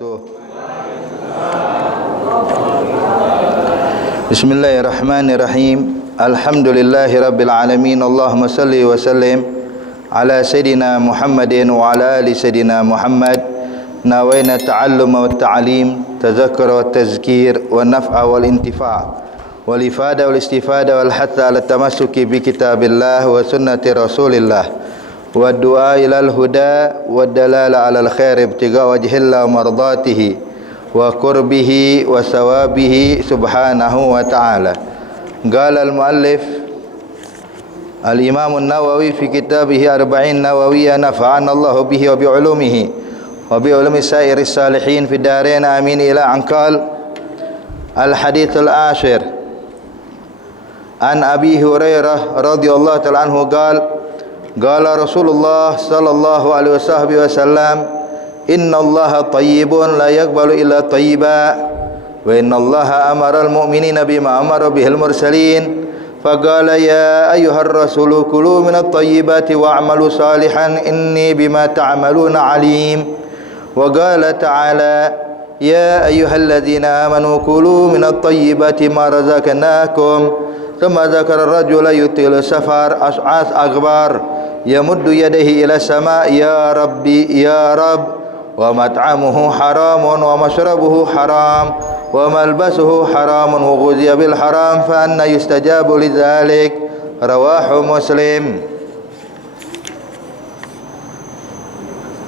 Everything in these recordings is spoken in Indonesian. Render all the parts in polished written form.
wabarakatuh. Bismillahirrahmanirrahim. Alhamdulillahi rabbil alamin. Allahumma salli wa sallim ala sayyidina Muhammadin wa ala ali sayyidina Muhammad. Nawaina ta'alluma wa ta'alim, tazakkura wa tazkir, wa naf'a wal intifa' wal ifada wal istifada wal hatta ala tamassuki bi kitabillah wa sunnati rasulillah wa du'a ilal huda wa dalala alal khair ibtiga wajhillah mardatihi wa qurbihi wa sawabihi subhanahu wa ta'ala. Qala al muallif al imam an-Nawawi fi kitabih arba'in nawawiyah nafa'ana Allah bihi wa bi ulumihi wa bi ulumi sairis salihin fi darain amin ila anqal al hadithul ashir an Abi Hurairah radhiyallahu ta'ala anhu qala Rasulullah sallallahu alaihi wasallam inna Allaha tayyibun la yaqbalu illa tayyiba wa inna Allaha amara al-mu'minina bima amara bihil mursalin faqala ya ayyuhar rasulu kulu minat tayyibati wa'malu salihan inni bima ta'maluna alim wa qala ta'ala ya ayyuhalladzina amanu kulu minat tayyibati ma razaqnakum thumma dzakara ar-rajula yutilu safar as'as akbar yamuddu yadayhi ila sama ya rabbi ya rab wa mat'amuhu haramun wa mashrabuhu haram wa malbasuhu haramun wa ghuziya bil haram fa anna yustajabu lidzalik rawahu Muslim.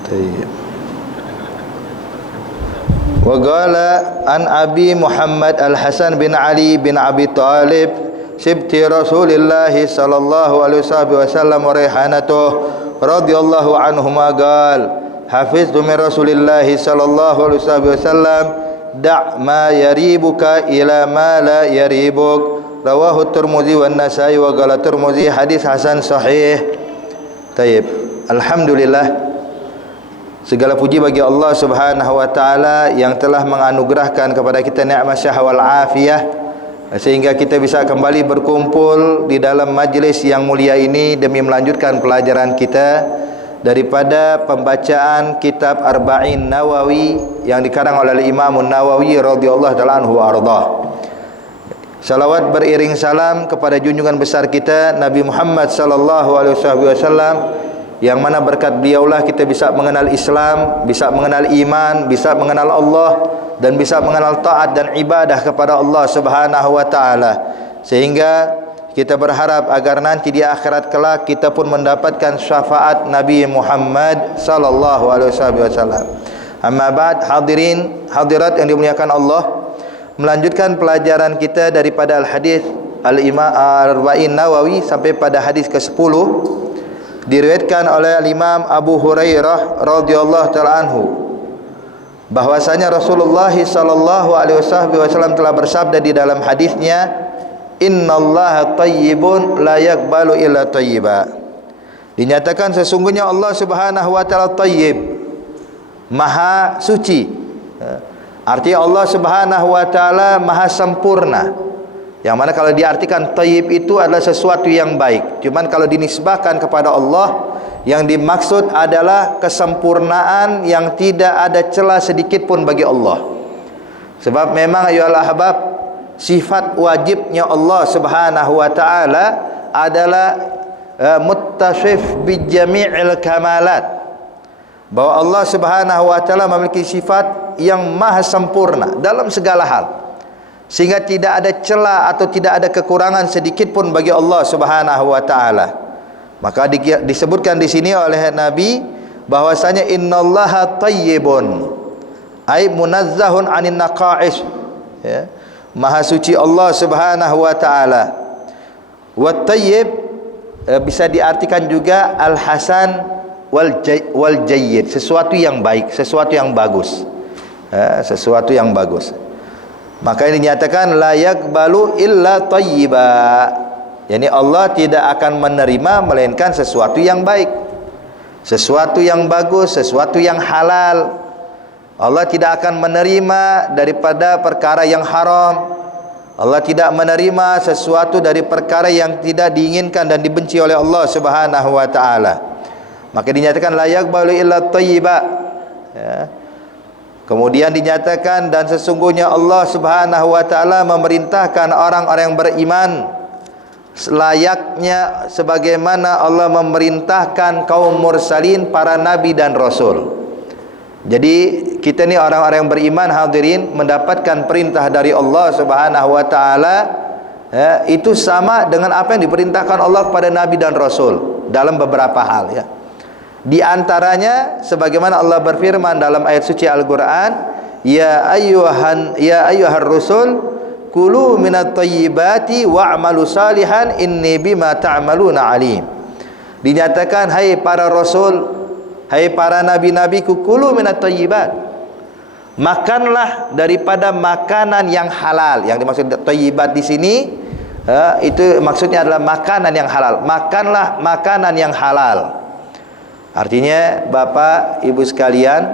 Tayyib. Wa qala an Abi Muhammad Al-Hasan bin Ali bin Abi Talib sibti Rasulillah sallallahu alaihi wasallam wa raihanatuh radhiyallahu anhuma qala hafiztu min Rasulillah sallallahu alaihi wasallam da' ma yaribuka ila ma la yaribuk rawahu Tirmidzi wan Nasa'i wa qala Tirmidzi hadis hasan sahih. Tayyib. Alhamdulillah, segala puji bagi Allah Subhanahu wa taala yang telah menganugerahkan kepada kita nikmat syahwat wal afiyah sehingga kita bisa kembali berkumpul di dalam majlis yang mulia ini demi melanjutkan pelajaran kita daripada pembacaan kitab Arba'in Nawawi yang dikarang oleh Imam Nawawi radhiyallahu ta'ala anhu ardah. Salawat beriring salam kepada junjungan besar kita Nabi Muhammad sallallahu alaihi wasallam yang mana berkat beliaulah kita bisa mengenal Islam, bisa mengenal iman, bisa mengenal Allah dan bisa mengenal taat dan ibadah kepada Allah Subhanahu wa taala. Sehingga kita berharap agar nanti di akhirat kelak kita pun mendapatkan syafaat Nabi Muhammad sallallahu alaihi wasallam. Amma ba'd, hadirin hadirat yang dimuliakan Allah, melanjutkan pelajaran kita daripada al-hadis al-Arba'in Nawawi sampai pada hadis ke-10 diriwayatkan oleh Imam Abu Hurairah radhiyallahu ta'ala anhu bahwasanya Rasulullah sallallahu alaihi wasallam telah bersabda di dalam hadisnya, innallaha tayyibun la yaqbalu illa tayyiba. Dinyatakan sesungguhnya Allah Subhanahu wa taala tayyib, maha suci. Artinya Allah Subhanahu wa taala maha sempurna. Yang mana kalau diartikan tayyib itu adalah sesuatu yang baik. Cuman kalau dinisbahkan kepada Allah, yang dimaksud adalah kesempurnaan yang tidak ada celah sedikit pun bagi Allah. Sebab memang ayyuhal ahbab, sifat wajibnya Allah Subhanahu wa taala adalah muttasif bi jami'il kamalat. Bahwa Allah Subhanahu wa taala memiliki sifat yang maha sempurna dalam segala hal, sehingga tidak ada celah atau tidak ada kekurangan sedikit pun bagi Allah Subhanahu wa taala. Maka disebutkan di sini oleh Nabi bahwasanya innallaha tayyibun ay munazzahun 'anin naqa'is, ya. Maha suci Allah Subhanahu wa taala. Wa tayyib bisa diartikan juga al-hasan wal jayyid, sesuatu yang baik, sesuatu yang bagus. Sesuatu yang bagus. Maka ini dinyatakan la yaqbalu illa tayyiba. Yani Allah tidak akan menerima melainkan sesuatu yang baik, sesuatu yang bagus, sesuatu yang halal. Allah tidak akan menerima daripada perkara yang haram. Allah tidak menerima sesuatu dari perkara yang tidak diinginkan dan dibenci oleh Allah Subhanahu wa taala. Maka dinyatakan la yaqbalu illa tayyiba, ya. Kemudian dinyatakan, dan sesungguhnya Allah Subhanahu wa taala memerintahkan orang-orang yang beriman selayaknya sebagaimana Allah memerintahkan kaum mursalin, para nabi dan rasul. Jadi kita ni orang-orang yang beriman hadirin mendapatkan perintah dari Allah Subhanahu wa taala, itu sama dengan apa yang diperintahkan Allah kepada nabi dan rasul dalam beberapa hal, ya. Di antaranya sebagaimana Allah berfirman dalam ayat suci Al-Qur'an, ya ayyuhar rusul kulu minat thayyibati wa'malu salihan inni bima ta'maluna alim. Dinyatakan, hai para rasul, hai para nabi-nabiku, kulu minat thayyibat, makanlah daripada makanan yang halal. Yang dimaksud thayyibat di sini itu maksudnya adalah makanan yang halal. Makanlah makanan yang halal. Artinya Bapak Ibu sekalian,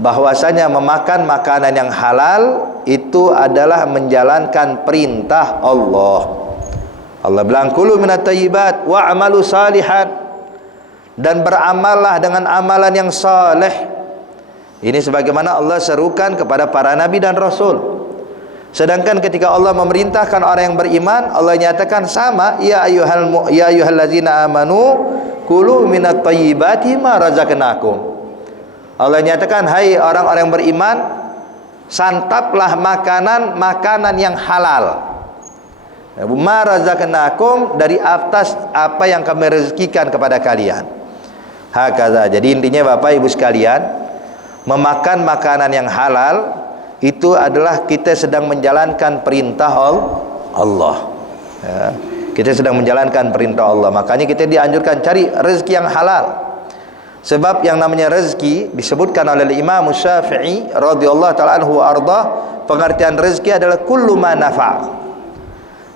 bahwasanya memakan makanan yang halal itu adalah menjalankan perintah Allah. Allah bilang kulu minat thayyibat wa'malu salihan, dan beramallah dengan amalan yang saleh. Ini sebagaimana Allah serukan kepada para nabi dan rasul. Sedangkan ketika Allah memerintahkan orang yang beriman, Allah nyatakan sama, ya ayyuhallazina amanu kulu minat thayyibati ma razaqnakum. Allah nyatakan, hai orang-orang yang beriman, santaplah makanan yang halal. Ma razaqnakum, dari atas apa yang kami rezekikan kepada kalian. Hakaza. Jadi intinya Bapak Ibu sekalian, memakan makanan yang halal itu adalah kita sedang menjalankan perintah Allah, ya. Kita sedang menjalankan perintah Allah. Makanya kita dianjurkan cari rezeki yang halal. Sebab yang namanya rezeki disebutkan oleh Imam Syafi'i radhiyallahu ta'ala anhu arda, pengertian rezeki adalah kullu ma nafa'.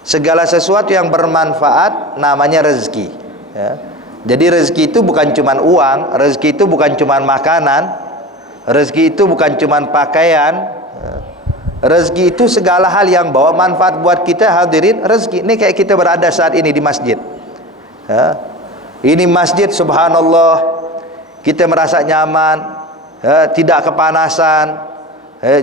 Segala sesuatu yang bermanfaat namanya rezeki, ya. Jadi rezeki itu bukan cuma uang, rezeki itu bukan cuma makanan, rezeki itu bukan cuma pakaian. Rezeki itu segala hal yang bawa manfaat buat kita hadirin. Rezeki ini kayak kita berada saat ini di masjid, ya. Ini masjid subhanallah, kita merasa nyaman, ya, tidak kepanasan,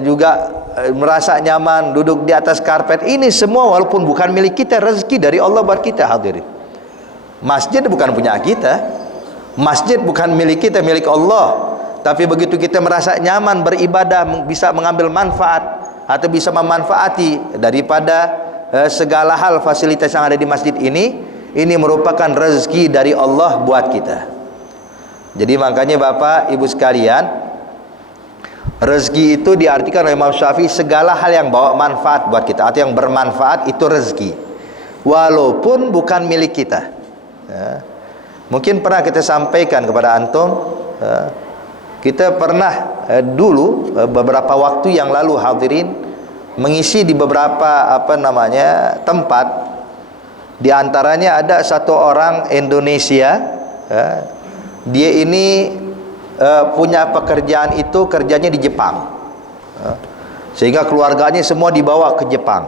juga merasa nyaman duduk di atas karpet. Ini semua walaupun bukan milik kita, rezeki dari Allah buat kita hadirin. Masjid bukan punya kita, masjid bukan milik kita, milik Allah. Tapi begitu kita merasa nyaman beribadah, bisa mengambil manfaat atau bisa memanfaati daripada segala hal fasilitas yang ada di masjid ini merupakan rezeki dari Allah buat kita. Jadi makanya Bapak Ibu sekalian, rezeki itu diartikan oleh Imam Syafi'i segala hal yang bawa manfaat buat kita atau yang bermanfaat, itu rezeki walaupun bukan milik kita, ya. Mungkin pernah kita sampaikan kepada antum, ya. Kita pernah dulu beberapa waktu yang lalu hadirin mengisi di beberapa tempat. Di antaranya ada satu orang Indonesia, ya. Dia ini punya pekerjaan itu, kerjanya di Jepang, ya. Sehingga keluarganya semua dibawa ke Jepang.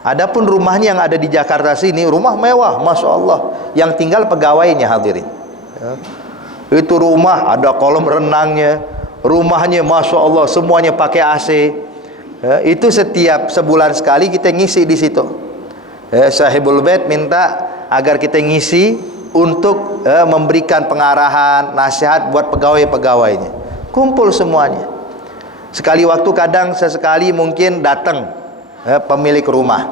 Adapun rumahnya yang ada di Jakarta sini, rumah mewah, masya Allah. Yang tinggal pegawainya hadirin, ya. Itu rumah ada kolam renangnya, rumahnya masya Allah semuanya pakai AC, ya. Itu setiap sebulan sekali kita ngisi di situ, ya. Sahibul bait minta agar kita ngisi untuk memberikan pengarahan, nasihat buat pegawai-pegawainya. Kumpul semuanya. Sekali waktu kadang sesekali mungkin datang pemilik rumah.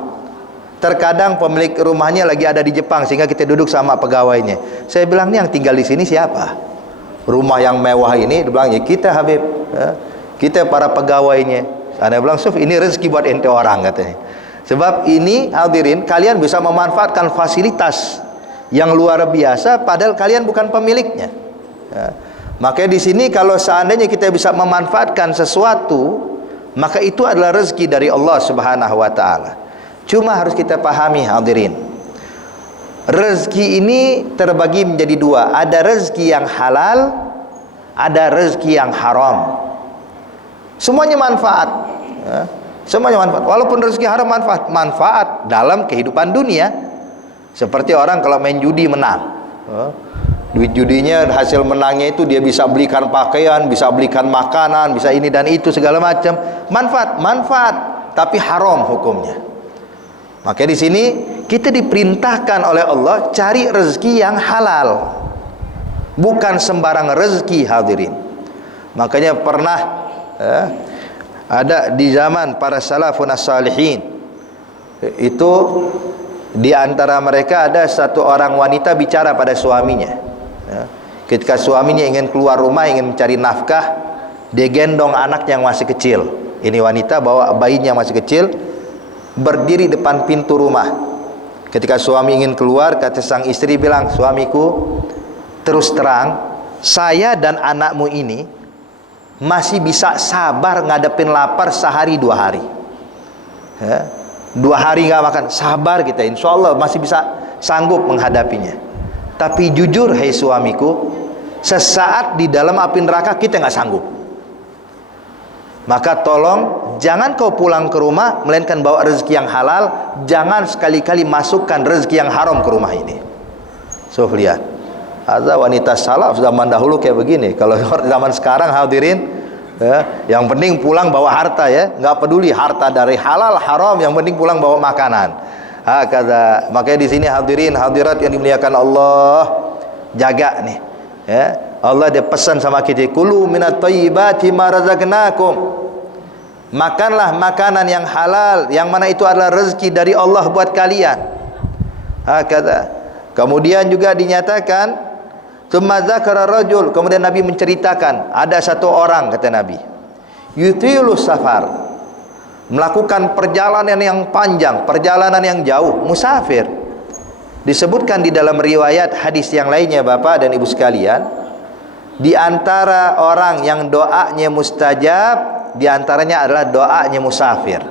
Terkadang pemilik rumahnya lagi ada di Jepang sehingga kita duduk sama pegawainya. Saya bilang, nih yang tinggal di sini siapa? Rumah yang mewah ini, dia bilang, ya kita Habib, ya. Kita para pegawainya. Saya bilang, Suf, ini rezeki buat ente orang, katanya. Sebab ini hadirin, kalian bisa memanfaatkan fasilitas yang luar biasa padahal kalian bukan pemiliknya, ya. Makanya di sini kalau seandainya kita bisa memanfaatkan sesuatu, maka itu adalah rezeki dari Allah Subhanahu wa taala. Cuma harus kita pahami hadirin, rezeki ini terbagi menjadi dua. Ada rezeki yang halal, ada rezeki yang haram. Semuanya manfaat, ya. Semuanya manfaat. Walaupun rezeki haram manfaat dalam kehidupan dunia. Seperti orang kalau main judi menang, ya. Duit judinya, hasil menangnya itu dia bisa belikan pakaian, bisa belikan makanan, bisa ini dan itu segala macam. Manfaat, tapi haram hukumnya. Maka di sini kita diperintahkan oleh Allah cari rezeki yang halal, bukan sembarang rezeki, hadirin. Makanya pernah ada di zaman para salafun as-salihin, itu di antara mereka ada satu orang wanita bicara pada suaminya. Ketika suaminya ingin keluar rumah, ingin mencari nafkah, dia gendong anak yang masih kecil. Ini wanita bawa bayinya masih kecil, berdiri depan pintu rumah. Ketika suami ingin keluar, kata sang istri bilang, "Suamiku, terus terang, saya dan anakmu ini masih bisa sabar ngadepin lapar sehari 2 hari. 2 hari nggak makan, sabar kita, insya Allah masih bisa sanggup menghadapinya. Tapi jujur, hai suamiku, sesaat di dalam api neraka kita nggak sanggup. Maka tolong jangan kau pulang ke rumah melainkan bawa rezeki yang halal, jangan sekali-kali masukkan rezeki yang haram ke rumah ini." So lihat, ada wanita salaf zaman dahulu kayak begini. Kalau zaman sekarang, hadirin, yang penting pulang bawa harta, ya, nggak peduli harta dari halal haram, yang penting pulang bawa makanan. Kata, makanya di sini hadirin hadirat yang dimuliakan Allah, jaga nih, ya. Allah dia pesan sama kita, kulu minat thayyibati ma razaqnakum. Makanlah makanan yang halal, yang mana itu adalah rezeki dari Allah buat kalian. Kata. Kemudian juga dinyatakan, tsumma dzakara rajul, kemudian Nabi menceritakan ada satu orang, kata Nabi, yutilu safar, melakukan perjalanan yang panjang, perjalanan yang jauh, musafir. Disebutkan di dalam riwayat hadis yang lainnya, Bapak dan Ibu sekalian, di antara orang yang doanya mustajab, di antaranya adalah doanya musafir.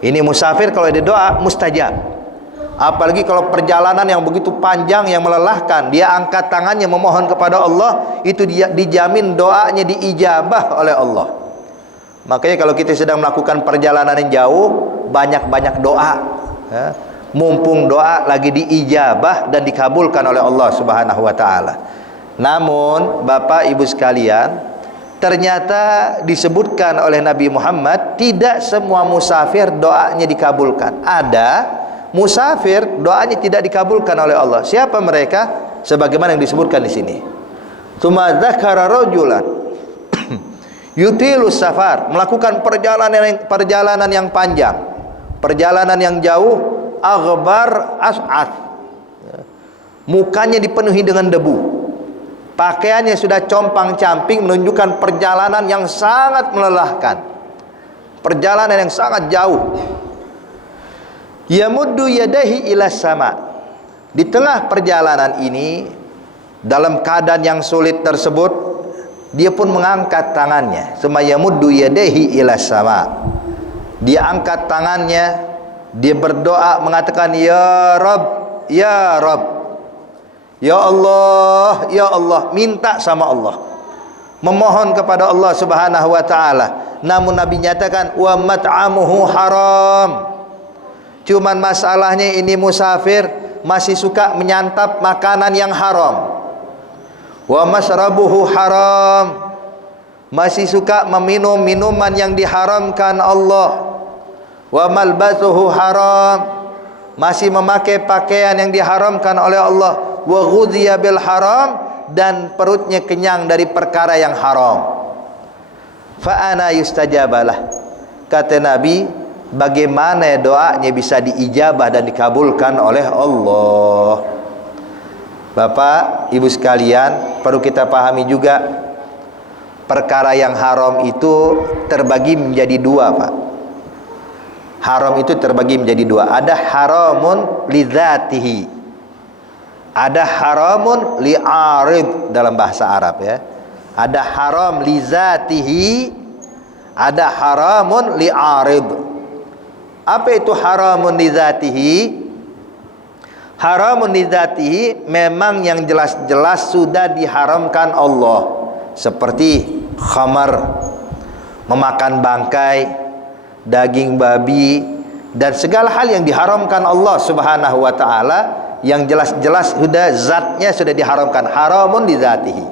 Ini musafir kalau ada doa mustajab. Apalagi kalau perjalanan yang begitu panjang, yang melelahkan, dia angkat tangannya memohon kepada Allah, itu dia dijamin doanya diijabah oleh Allah. Makanya kalau kita sedang melakukan perjalanan yang jauh, banyak-banyak doa, ya. Mumpung doa lagi diijabah dan dikabulkan oleh Allah Subhanahu wa ta'ala. Namun Bapak Ibu sekalian, ternyata disebutkan oleh Nabi Muhammad, tidak semua musafir doanya dikabulkan. Ada musafir doanya tidak dikabulkan oleh Allah. Siapa mereka? Sebagaimana yang disebutkan di sini. Tsumma dzakara rajulan yutilus safar, melakukan perjalanan yang panjang, perjalanan yang jauh, aghbar as'ad, mukanya dipenuhi dengan debu, pakaiannya sudah compang-camping, menunjukkan perjalanan yang sangat melelahkan, perjalanan yang sangat jauh. Yamuddu yadahi ila sama, di tengah perjalanan ini, dalam keadaan yang sulit tersebut, dia pun mengangkat tangannya. Summa yamuddu yadayhi ila sama, dia angkat tangannya, dia berdoa mengatakan, ya Rabb, ya Rabb, ya Allah, ya Allah, minta sama Allah, memohon kepada Allah Subhanahu wa ta'ala. Namun Nabi nyatakan, wa mat'amuhu haram, cuman masalahnya ini musafir masih suka menyantap makanan yang haram. Wa masrabuhu haram, masih suka meminum minuman yang diharamkan Allah. Wa malbasuhu haram, masih memakai pakaian yang diharamkan oleh Allah. Wa ghudhiya bil haram, dan perutnya kenyang dari perkara yang haram. Fa ana yustajabalah, kata Nabi, bagaimana doanya bisa diijabah dan dikabulkan oleh Allah. Bapak, Ibu sekalian, perlu kita pahami juga, perkara yang haram itu terbagi menjadi 2, Pak. Haram itu terbagi menjadi 2. Ada haramun lidzatihi, ada haramun li'arid dalam bahasa Arab, ya. Ada haram lidzatihi, ada haramun li'arid. Apa itu haramun lidzatihi? Haramun lidzatihi memang yang jelas-jelas sudah diharamkan Allah, seperti khamar, memakan bangkai, daging babi, dan segala hal yang diharamkan Allah Subhanahu wa ta'ala, yang jelas-jelas sudah zatnya sudah diharamkan, haramun li zatihi.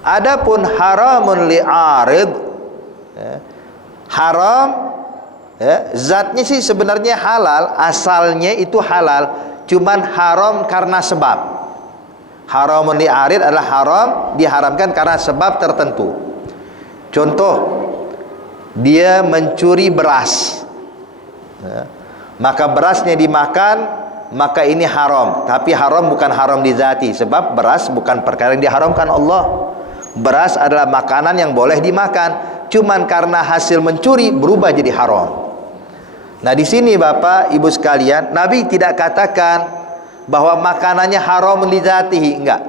Adapun haramun li arid, haram, zatnya sih sebenarnya halal, asalnya itu halal, cuman haram karena sebab. Haramun li arid adalah haram, diharamkan karena sebab tertentu. Contoh, dia mencuri beras, maka berasnya dimakan, maka ini haram. Tapi haram bukan haram di zati, sebab beras bukan perkara yang diharamkan Allah. Beras adalah makanan yang boleh dimakan, cuman karena hasil mencuri berubah jadi haram. Nah di sini Bapak Ibu sekalian, Nabi tidak katakan bahwa makanannya haram li zatihi, enggak.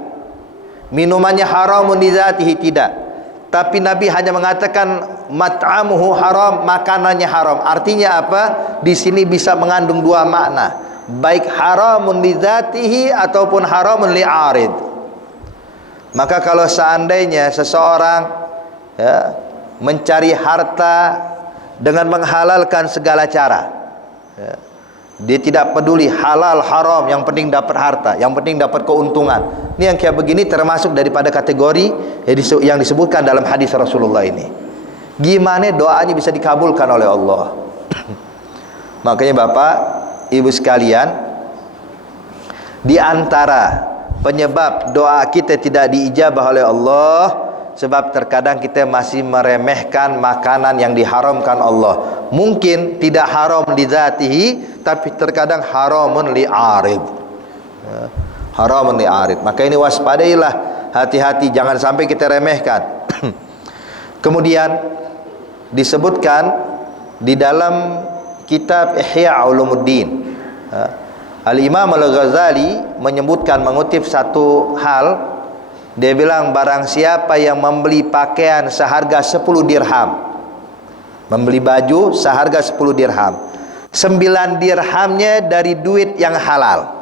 Minumannya haram li zatihi, tidak. Tapi Nabi hanya mengatakan mat'amuhu haram, makanannya haram. Artinya apa? Di sini bisa mengandung dua makna, baik haramun li dzatihi ataupun haramun li arid. Maka kalau seandainya seseorang mencari harta dengan menghalalkan segala cara, dia tidak peduli halal haram, yang penting dapat harta, yang penting dapat keuntungan. Ini yang kayak begini termasuk daripada kategori yang disebutkan dalam hadis Rasulullah ini. Gimana doanya bisa dikabulkan oleh Allah? Makanya Bapak Ibu sekalian, di antara penyebab doa kita tidak diijabah oleh Allah, sebab terkadang kita masih meremehkan makanan yang diharamkan Allah. Mungkin tidak haram li dzatihi, tapi terkadang haramun li arid. Haramun li arid. Maka ini waspadailah, hati-hati, jangan sampai kita remehkan. Kemudian disebutkan di dalam kitab Ihya Ulumuddin, Al-Imam Al-Ghazali menyebutkan, mengutip satu hal, dia bilang barang siapa yang membeli pakaian seharga 10 dirham, membeli baju seharga 10 dirham, 9 dirhamnya dari duit yang halal,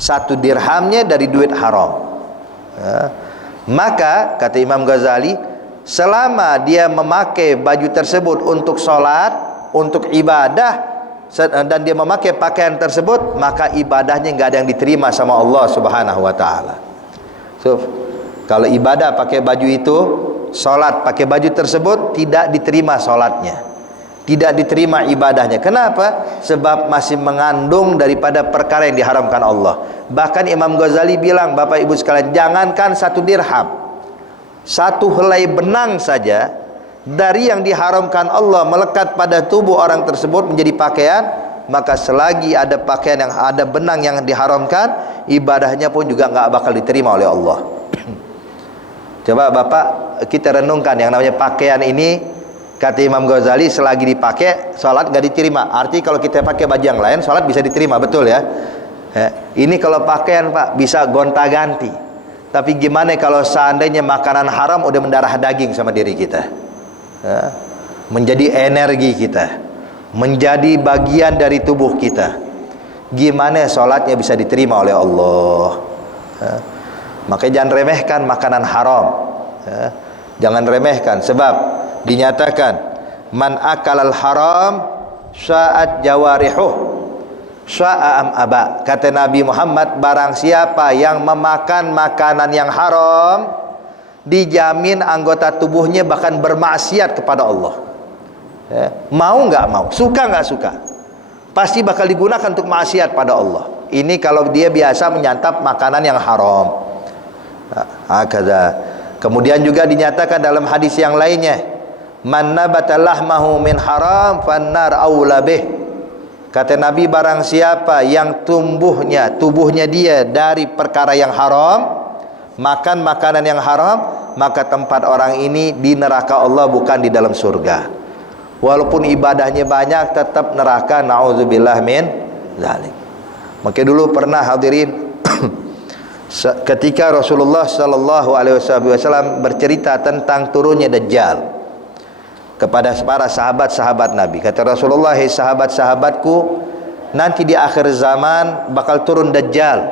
1 dirhamnya dari duit haram, maka kata Imam Ghazali, selama dia memakai baju tersebut untuk sholat, untuk ibadah, dan dia memakai pakaian tersebut, maka ibadahnya nggak ada yang diterima sama Allah Subhanahu wa ta'ala. So, kalau ibadah pakai baju itu, sholat pakai baju tersebut, tidak diterima sholatnya, tidak diterima ibadahnya. Kenapa? Sebab masih mengandung daripada perkara yang diharamkan Allah. Bahkan Imam Ghazali bilang, Bapak Ibu sekalian, jangankan 1 dirham, 1 helai benang saja dari yang diharamkan Allah melekat pada tubuh orang tersebut menjadi pakaian, maka selagi ada pakaian yang ada benang yang diharamkan, ibadahnya pun juga nggak bakal diterima oleh Allah. Coba Bapak kita renungkan, yang namanya pakaian ini, kata Imam Ghazali, selagi dipakai sholat nggak diterima. Arti kalau kita pakai baju yang lain, sholat bisa diterima, betul ya? Ini kalau pakaian Pak bisa gonta-ganti. Tapi gimana kalau seandainya makanan haram udah mendarah daging sama diri kita, menjadi energi kita, menjadi bagian dari tubuh kita, gimana sholatnya bisa diterima oleh Allah? Makanya jangan remehkan makanan haram, jangan remehkan, sebab dinyatakan man akalal haram sa'at jawarihuh sya'am aba. Kata Nabi Muhammad, barang siapa yang memakan makanan yang haram, dijamin anggota tubuhnya bahkan bermaksiat kepada Allah. Mau nggak mau, suka nggak suka, pasti bakal digunakan untuk maksiat pada Allah. Ini kalau dia biasa menyantap makanan yang haram. Kemudian juga dinyatakan dalam hadis yang lainnya, man nabata lahmahu min haram fannar aula bih. Kata Nabi, barang siapa yang tubuhnya dia dari perkara yang haram, makan makanan yang haram, maka tempat orang ini di neraka Allah, bukan di dalam surga. Walaupun ibadahnya banyak, tetap neraka, na'udzubillah min zalik. Maka dulu pernah hadirin, ketika Rasulullah sallallahu alaihi wasallam bercerita tentang turunnya Dajjal kepada para sahabat-sahabat Nabi, kata Rasulullah, "Hei sahabat-sahabatku, nanti di akhir zaman bakal turun Dajjal,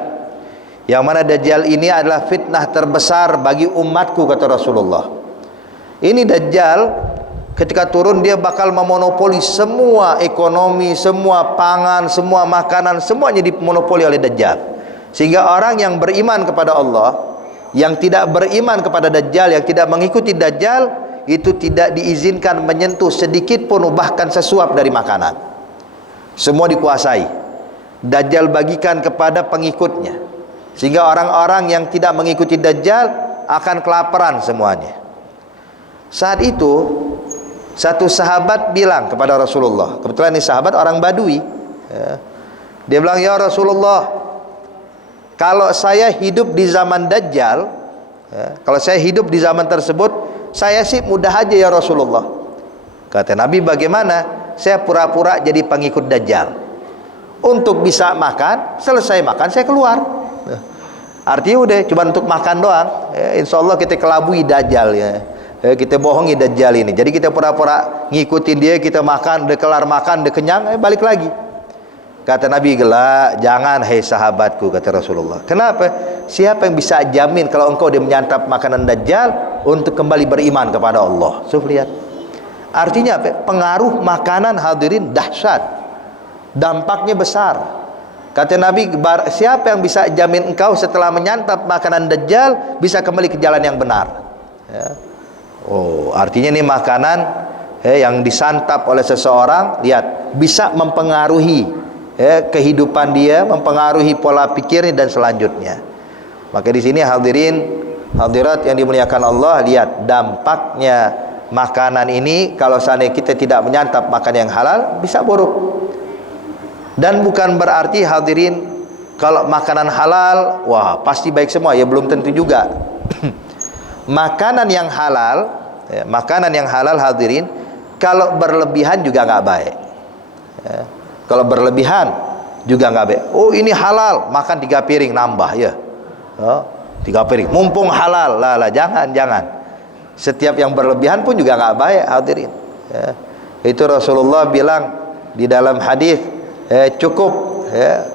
yang mana Dajjal ini adalah fitnah terbesar bagi umatku," kata Rasulullah. Ini Dajjal Ketika turun dia bakal memonopoli semua ekonomi, semua pangan, semua makanan, semuanya dimonopoli oleh Dajjal. Sehingga orang yang beriman kepada Allah, yang tidak beriman kepada Dajjal, yang tidak mengikuti Dajjal, itu tidak diizinkan menyentuh sedikit pun bahkan sesuap dari makanan. Semua dikuasai. Dajjal bagikan kepada pengikutnya. Sehingga orang-orang yang tidak mengikuti Dajjal akan kelaparan semuanya. Saat itu satu sahabat bilang kepada Rasulullah, kebetulan ini sahabat orang Badui, ya. Dia bilang, ya Rasulullah, kalau saya hidup di zaman Dajjal, ya, kalau saya hidup di zaman tersebut, saya sih mudah aja ya Rasulullah. Kata Nabi, bagaimana? Saya pura-pura jadi pengikut Dajjal. Untuk bisa makan, selesai makan saya keluar. Artinya udah cuma untuk makan doang, ya, insya Allah kita kelabui Dajjal, ya. Kita bohongi Dajjal ini. Jadi kita pura-pura ngikutin dia, kita makan, udah kelar makan, udah kenyang, balik lagi. Kata Nabi, gelak, jangan hai sahabatku, kata Rasulullah. Kenapa? Siapa yang bisa jamin kalau engkau dia menyantap makanan Dajjal untuk kembali beriman kepada Allah? So, lihat. Artinya apa? Pengaruh makanan hadirin dahsyat. Dampaknya besar. Kata Nabi, siapa yang bisa jamin engkau setelah menyantap makanan Dajjal bisa kembali ke jalan yang benar? Ya. Oh, artinya ini makanan yang disantap oleh seseorang, lihat, bisa mempengaruhi kehidupan dia, mempengaruhi pola pikirnya dan selanjutnya. Maka di sini hadirin hadirat yang dimuliakan Allah, lihat dampaknya makanan ini kalau seandainya kita tidak menyantap makan yang halal bisa buruk. Dan bukan berarti hadirin kalau makanan halal wah pasti baik semua, ya belum tentu juga. Makanan yang halal, ya, makanan yang halal hadirin, kalau berlebihan juga nggak baik. Ya, kalau berlebihan juga nggak baik. Oh ini halal, makan 3 piring nambah ya. Oh, 3 piring, mumpung halal, lah jangan. Setiap yang berlebihan pun juga nggak baik hadirin. Ya, itu Rasulullah bilang di dalam hadis, cukup. Ya,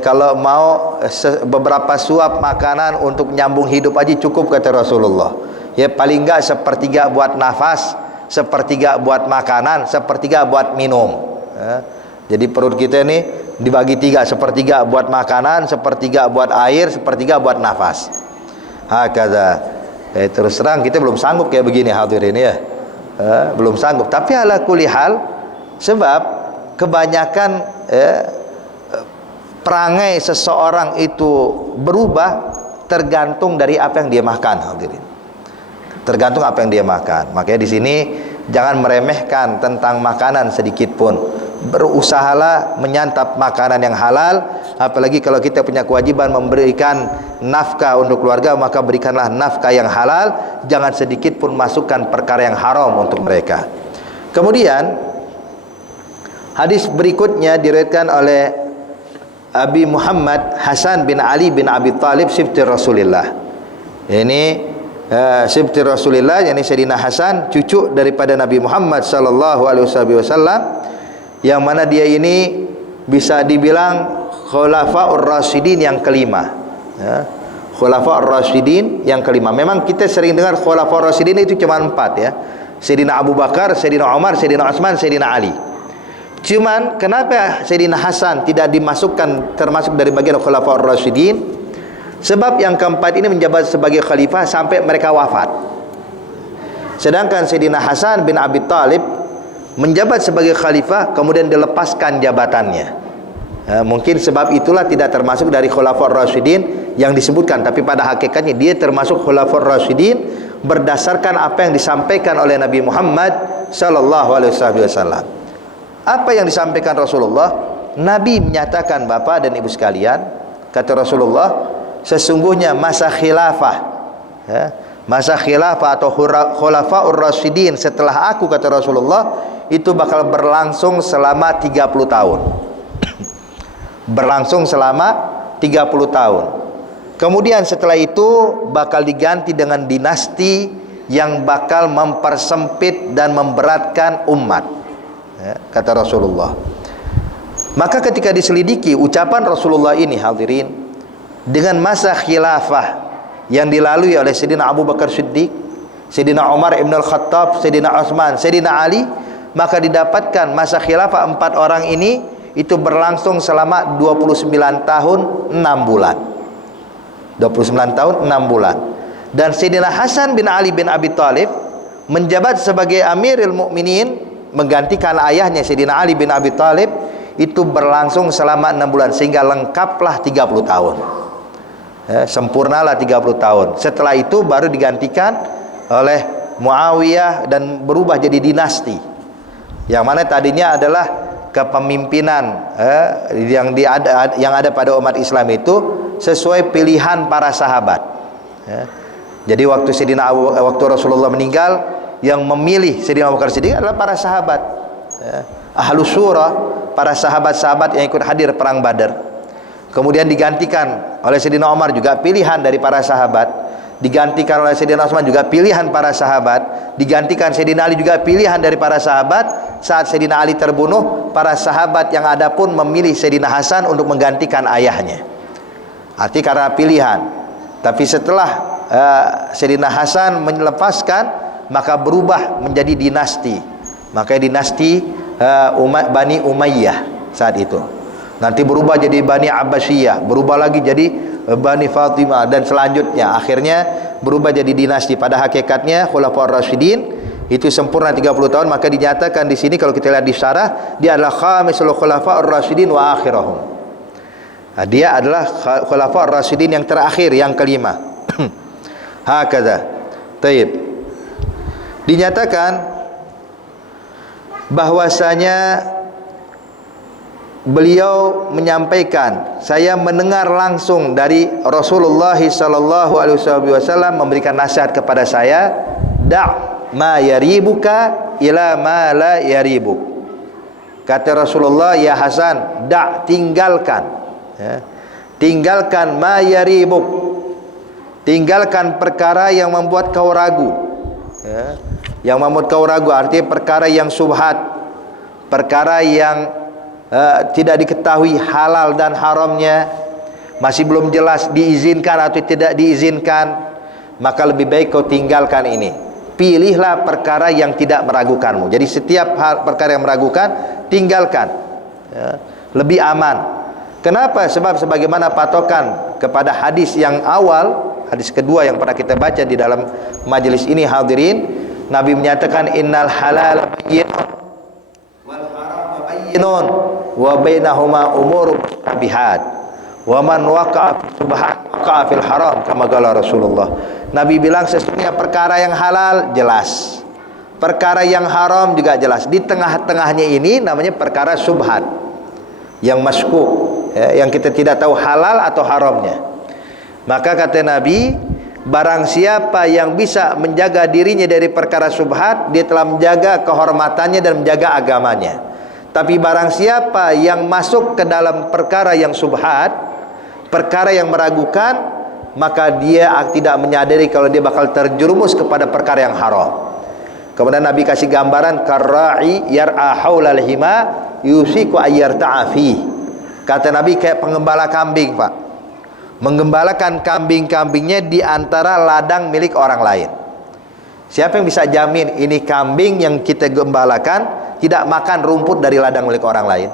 kalau mau beberapa suap makanan untuk nyambung hidup aja cukup, kata Rasulullah. Ya paling enggak 1/3 buat nafas, 1/3 buat makanan, 1/3 buat minum. Ya. Jadi perut kita ini dibagi 3, 1/3 buat makanan, 1/3 buat air, 1/3 buat nafas. Hakadha. Terus terang kita belum sanggup kayak begini hadirin ya. Belum sanggup. Tapi ala kulli hal, sebab kebanyakan perangai seseorang itu berubah tergantung dari apa yang dia makan hadirin. Tergantung apa yang dia makan. Makanya di sini jangan meremehkan tentang makanan sedikit pun. Berusahalah menyantap makanan yang halal, apalagi kalau kita punya kewajiban memberikan nafkah untuk keluarga, maka berikanlah nafkah yang halal, jangan sedikit pun masukkan perkara yang haram untuk mereka. Kemudian hadis berikutnya diriwayatkan oleh Abi Muhammad Hasan bin Ali bin Abi Talib sibti Rasulillah. Ini sibti Rasulillah, yakni Sayyidina Hasan, cucu daripada Nabi Muhammad sallallahu alaihi wasallam, yang mana dia ini bisa dibilang Khulafaur Rasyidin yang kelima. Ya. Khulafaur Rasyidin yang kelima. Memang kita sering dengar Khulafaur Rasyidin itu cuma 4 ya. Sayyidina Abu Bakar, Sayyidina Umar, Sayyidina Utsman, Sayyidina Ali. Cuman kenapa Sayyidina Hasan tidak dimasukkan termasuk dari bagian Khulafaur Rasyidin? Sebab yang keempat ini menjabat sebagai khalifah sampai mereka wafat. Sedangkan Sayyidina Hasan bin Abi Talib menjabat sebagai khalifah kemudian dilepaskan jabatannya. Mungkin sebab itulah tidak termasuk dari Khulafaur Rasyidin yang disebutkan, tapi pada hakikatnya dia termasuk Khulafaur Rasyidin berdasarkan apa yang disampaikan oleh Nabi Muhammad sallallahu alaihi wasallam. Apa yang disampaikan Rasulullah? Nabi menyatakan, Bapak dan Ibu sekalian, kata Rasulullah, sesungguhnya masa khilafah, ya, masa khilafah atau Khulafaur Rasyidin setelah aku, kata Rasulullah, itu bakal berlangsung selama 30 tahun. Berlangsung selama 30 tahun. Kemudian setelah itu bakal diganti dengan dinasti yang bakal mempersempit dan memberatkan umat, ya, kata Rasulullah. Maka ketika diselidiki ucapan Rasulullah ini hadirin, dengan masa khilafah yang dilalui oleh Sayyidina Abu Bakar Siddiq, Sayyidina Umar ibn al-Khattab, Sayyidina Utsman, Sayyidina Ali, maka didapatkan masa khilafah 4 orang ini itu berlangsung selama 29 tahun 6 bulan. 29 tahun 6 bulan. Dan Sayyidina Hasan bin Ali bin Abi Thalib menjabat sebagai Amirul Mukminin, menggantikan ayahnya Sayyidina Ali bin Abi Thalib, itu berlangsung selama 6 bulan, sehingga lengkaplah 30 tahun. Sempurnalah 30 tahun. Setelah itu baru digantikan oleh Muawiyah dan berubah jadi dinasti, yang mana tadinya adalah kepemimpinan yang ada pada umat Islam itu sesuai pilihan para sahabat. Jadi waktu Rasulullah meninggal, yang memilih Sayyidina Abu Bakar Siddiq adalah para sahabat, Ahlus Syura, para sahabat-sahabat yang ikut hadir perang Badar. Kemudian digantikan oleh Sayyidina Umar, juga pilihan dari para sahabat. Digantikan oleh Sayyidina Utsman, juga pilihan para sahabat. Digantikan Sayyidina Ali, juga pilihan dari para sahabat. Saat Sayyidina Ali terbunuh, para sahabat yang ada pun memilih Sayyidina Hasan untuk menggantikan ayahnya. Arti karena pilihan. Tapi setelah Sayyidina Hasan melepaskan, maka berubah menjadi dinasti. Maka dinasti Bani Umayyah saat itu. Nanti berubah jadi Bani Abbasiyah, berubah lagi jadi Bani Fatimah, dan selanjutnya akhirnya berubah jadi dinasti. Pada hakikatnya Khulafaur Rasyidin itu sempurna 30 tahun. Maka dinyatakan di sini, kalau kita lihat di syarah, dia adalah khamisul Khulafaur Rasyidin wa akhirahum. Dia adalah Khulafaur Rasyidin yang terakhir, yang kelima. Hakadha. Taib. Dinyatakan bahwasanya beliau menyampaikan, saya mendengar langsung dari Rasulullah sallallahu alaihi wasallam memberikan nasihat kepada saya, da' ma yaribuka ila ma la yaribuk. Kata Rasulullah, ya Hasan, da', tinggalkan, tinggalkan ma yaribuk, tinggalkan perkara yang membuat kau ragu, yang membuat kau ragu, artinya perkara yang subhat, perkara yang tidak diketahui halal dan haramnya, masih belum jelas diizinkan atau tidak diizinkan, maka lebih baik kau tinggalkan ini. Pilihlah perkara yang tidak meragukanmu. Jadi setiap perkara yang meragukan, tinggalkan, lebih aman. Kenapa? Sebab sebagaimana patokan kepada hadis yang awal, hadis kedua yang pernah kita baca di dalam majelis ini, hadirin, Nabi menyatakan, innal halal bayyinun wal haram bayyinun wa bainahuma umur mustabihat wa man waqa'a fi subhat waqa'a fil haram, kama qala Rasulullah. Nabi bilang, sesungguhnya perkara yang halal jelas, perkara yang haram juga jelas. Di tengah-tengahnya ini namanya perkara subhat, yang maskuk, yang kita tidak tahu halal atau haramnya. Maka kata Nabi, barang siapa yang bisa menjaga dirinya dari perkara subhat, dia telah menjaga kehormatannya dan menjaga agamanya. Tapi barang siapa yang masuk ke dalam perkara yang subhat, perkara yang meragukan, maka dia tidak menyadari kalau dia bakal terjerumus kepada perkara yang haram. Kemudian Nabi kasih gambaran, karra'i yar'a haulal hima yusiku ayyarta'a fi. Kata Nabi, kayak penggembala kambing, Pak, menggembalakan kambing-kambingnya di antara ladang milik orang lain. Siapa yang bisa jamin ini kambing yang kita gembalakan tidak makan rumput dari ladang milik orang lain?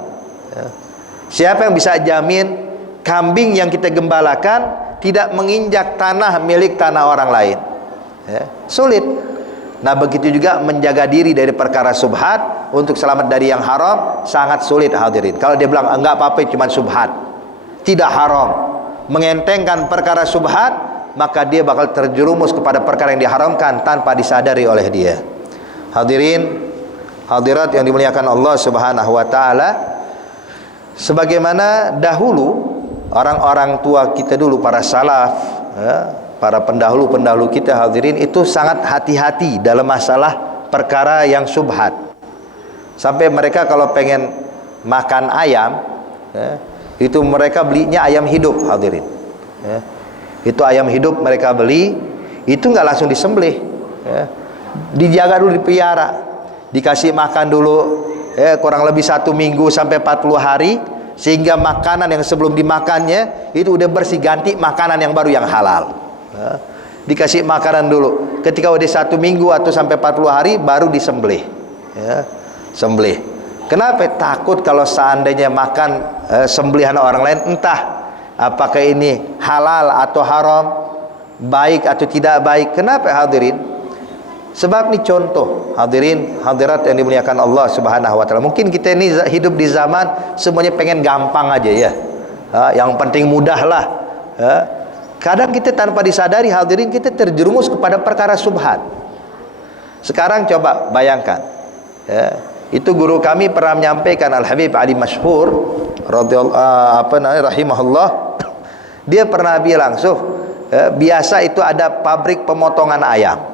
Siapa yang bisa jamin kambing yang kita gembalakan tidak menginjak tanah milik tanah orang lain? Sulit. Nah, begitu juga menjaga diri dari perkara subhat untuk selamat dari yang haram sangat sulit, hadirin. Kalau dia bilang enggak apa-apa, cuma subhat, tidak haram, mengentengkan perkara subhat, maka dia bakal terjerumus kepada perkara yang diharamkan tanpa disadari oleh dia. Hadirin, hadirat yang dimuliakan Allah Subhanahu wa taala, sebagaimana dahulu orang-orang tua kita dulu, para salaf, para pendahulu-pendahulu kita, hadirin, itu sangat hati-hati dalam masalah perkara yang subhat. Sampai mereka kalau pengen makan ayam, itu mereka belinya ayam hidup, hadirin. Itu ayam hidup mereka beli, itu nggak langsung disembelih, dijaga dulu, dipelihara, dikasih makan dulu, kurang lebih 1 minggu sampai 40 hari, sehingga makanan yang sebelum dimakannya itu udah bersih, ganti makanan yang baru yang halal. dikasih makanan dulu. Ketika udah 1 minggu atau sampai 40 hari baru disembelih. Ya, sembelih. Kenapa? Takut kalau seandainya makan sembelihan orang lain, entah apakah ini halal atau haram, baik atau tidak baik. Kenapa hadirin? Sebab ini contoh, hadirin hadirat yang dimuliakan Allah Subhanahu wa taala. Mungkin kita ini hidup di zaman semuanya pengen gampang aja ya. Yang penting mudah lah. Kadang kita tanpa disadari hadirin kita terjerumus kepada perkara subhat. Sekarang coba bayangkan. Itu guru kami pernah menyampaikan, Al Habib Ali Masyhur rahimahullah. Dia pernah bilang, biasa itu ada pabrik pemotongan ayam.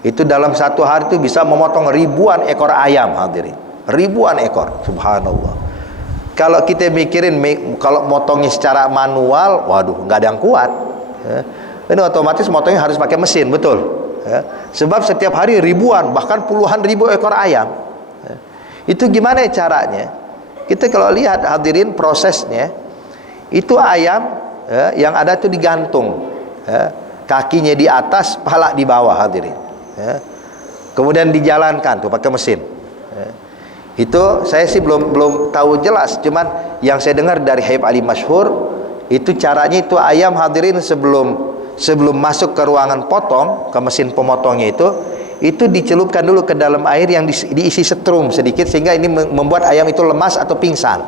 Itu dalam 1 hari itu bisa memotong ribuan ekor ayam hadirin. Ribuan ekor, subhanallah. Kalau kita mikirin kalau motongnya secara manual, waduh, nggak ada yang kuat. Ini otomatis motongnya harus pakai mesin, betul. Sebab setiap hari ribuan, bahkan puluhan ribu ekor ayam. Itu gimana caranya? Kita kalau lihat hadirin prosesnya, itu ayam yang ada itu digantung, kakinya di atas, kepala di bawah hadirin. Kemudian dijalankan tuh pakai mesin. Itu saya sih belum tahu jelas, cuman yang saya dengar dari Habib Ali Masyhur itu caranya itu ayam hadirin sebelum masuk ke ruangan potong, ke mesin pemotongnya itu dicelupkan dulu ke dalam air yang diisi setrum sedikit, sehingga ini membuat ayam itu lemas atau pingsan.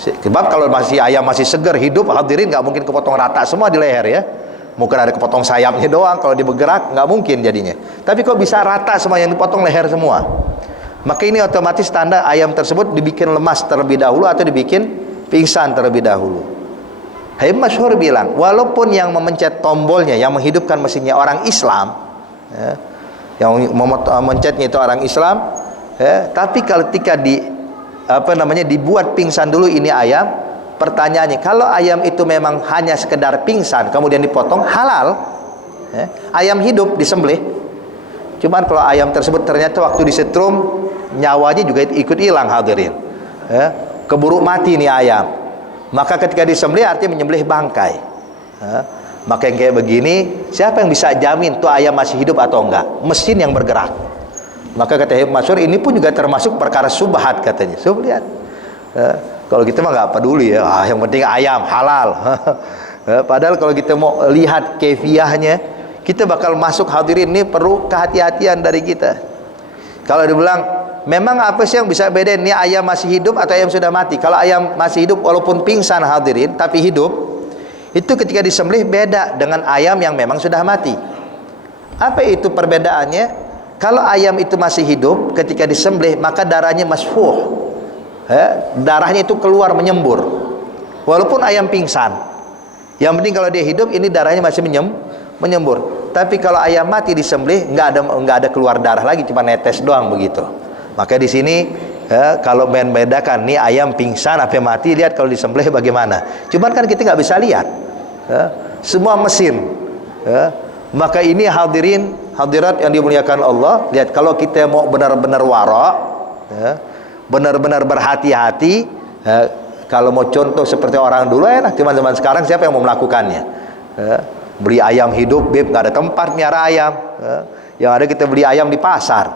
Sebab kalau ayam masih segar hidup hadirin nggak mungkin kepotong rata semua di leher ya. Mungkin ada kepotong sayapnya doang, kalau dia bergerak nggak mungkin jadinya. Tapi kok bisa rata semua, yang dipotong leher semua. Maka ini otomatis tanda ayam tersebut dibikin lemas terlebih dahulu atau dibikin pingsan terlebih dahulu. Habib Masyhur bilang, walaupun yang memencet tombolnya, yang menghidupkan mesinnya orang Islam, yang memencetnya itu orang Islam, tapi kalau ketika dibuat pingsan dulu ini ayam, pertanyaannya, kalau ayam itu memang hanya sekedar pingsan kemudian dipotong, halal. Ayam hidup disembelih. Cuman kalau ayam tersebut ternyata waktu disetrum nyawanya juga ikut hilang hadirin, keburu mati nih ayam, maka ketika disembelih artinya menyembelih bangkai. Maka yang kayak begini, siapa yang bisa jamin tuh ayam masih hidup atau enggak? Mesin yang bergerak. Maka kata Habib Masyhur, ini pun juga termasuk perkara subhat katanya. Coba lihat. Kalau kita mah nggak peduli ya, yang penting ayam halal. Padahal kalau kita mau lihat kefiahnya, kita bakal masuk hadirin, ini perlu kehati-hatian dari kita. Kalau dibilang, memang apa sih yang bisa bedain ini ayam masih hidup atau ayam sudah mati? Kalau ayam masih hidup walaupun pingsan hadirin, tapi hidup, itu ketika disembelih beda dengan ayam yang memang sudah mati. Apa itu perbedaannya? Kalau ayam itu masih hidup, ketika disembelih maka darahnya masfuh. Darahnya itu keluar menyembur, walaupun ayam pingsan. Yang penting kalau dia hidup, ini darahnya masih menyembur. Tapi kalau ayam mati disembelih, nggak ada keluar darah lagi, cuma netes doang begitu. Maka di sini kalau membedakan nih ayam pingsan apa mati, lihat kalau disembelih bagaimana. Cuman kan kita nggak bisa lihat, semua mesin. Maka ini hadirin hadirat yang dimuliakan Allah, lihat kalau kita mau benar-benar wara, benar-benar berhati-hati. Kalau mau contoh seperti orang dulu enak, cuman zaman sekarang siapa yang mau melakukannya? Beli ayam hidup, nggak ada tempat miara ayam. Yang ada kita beli ayam di pasar.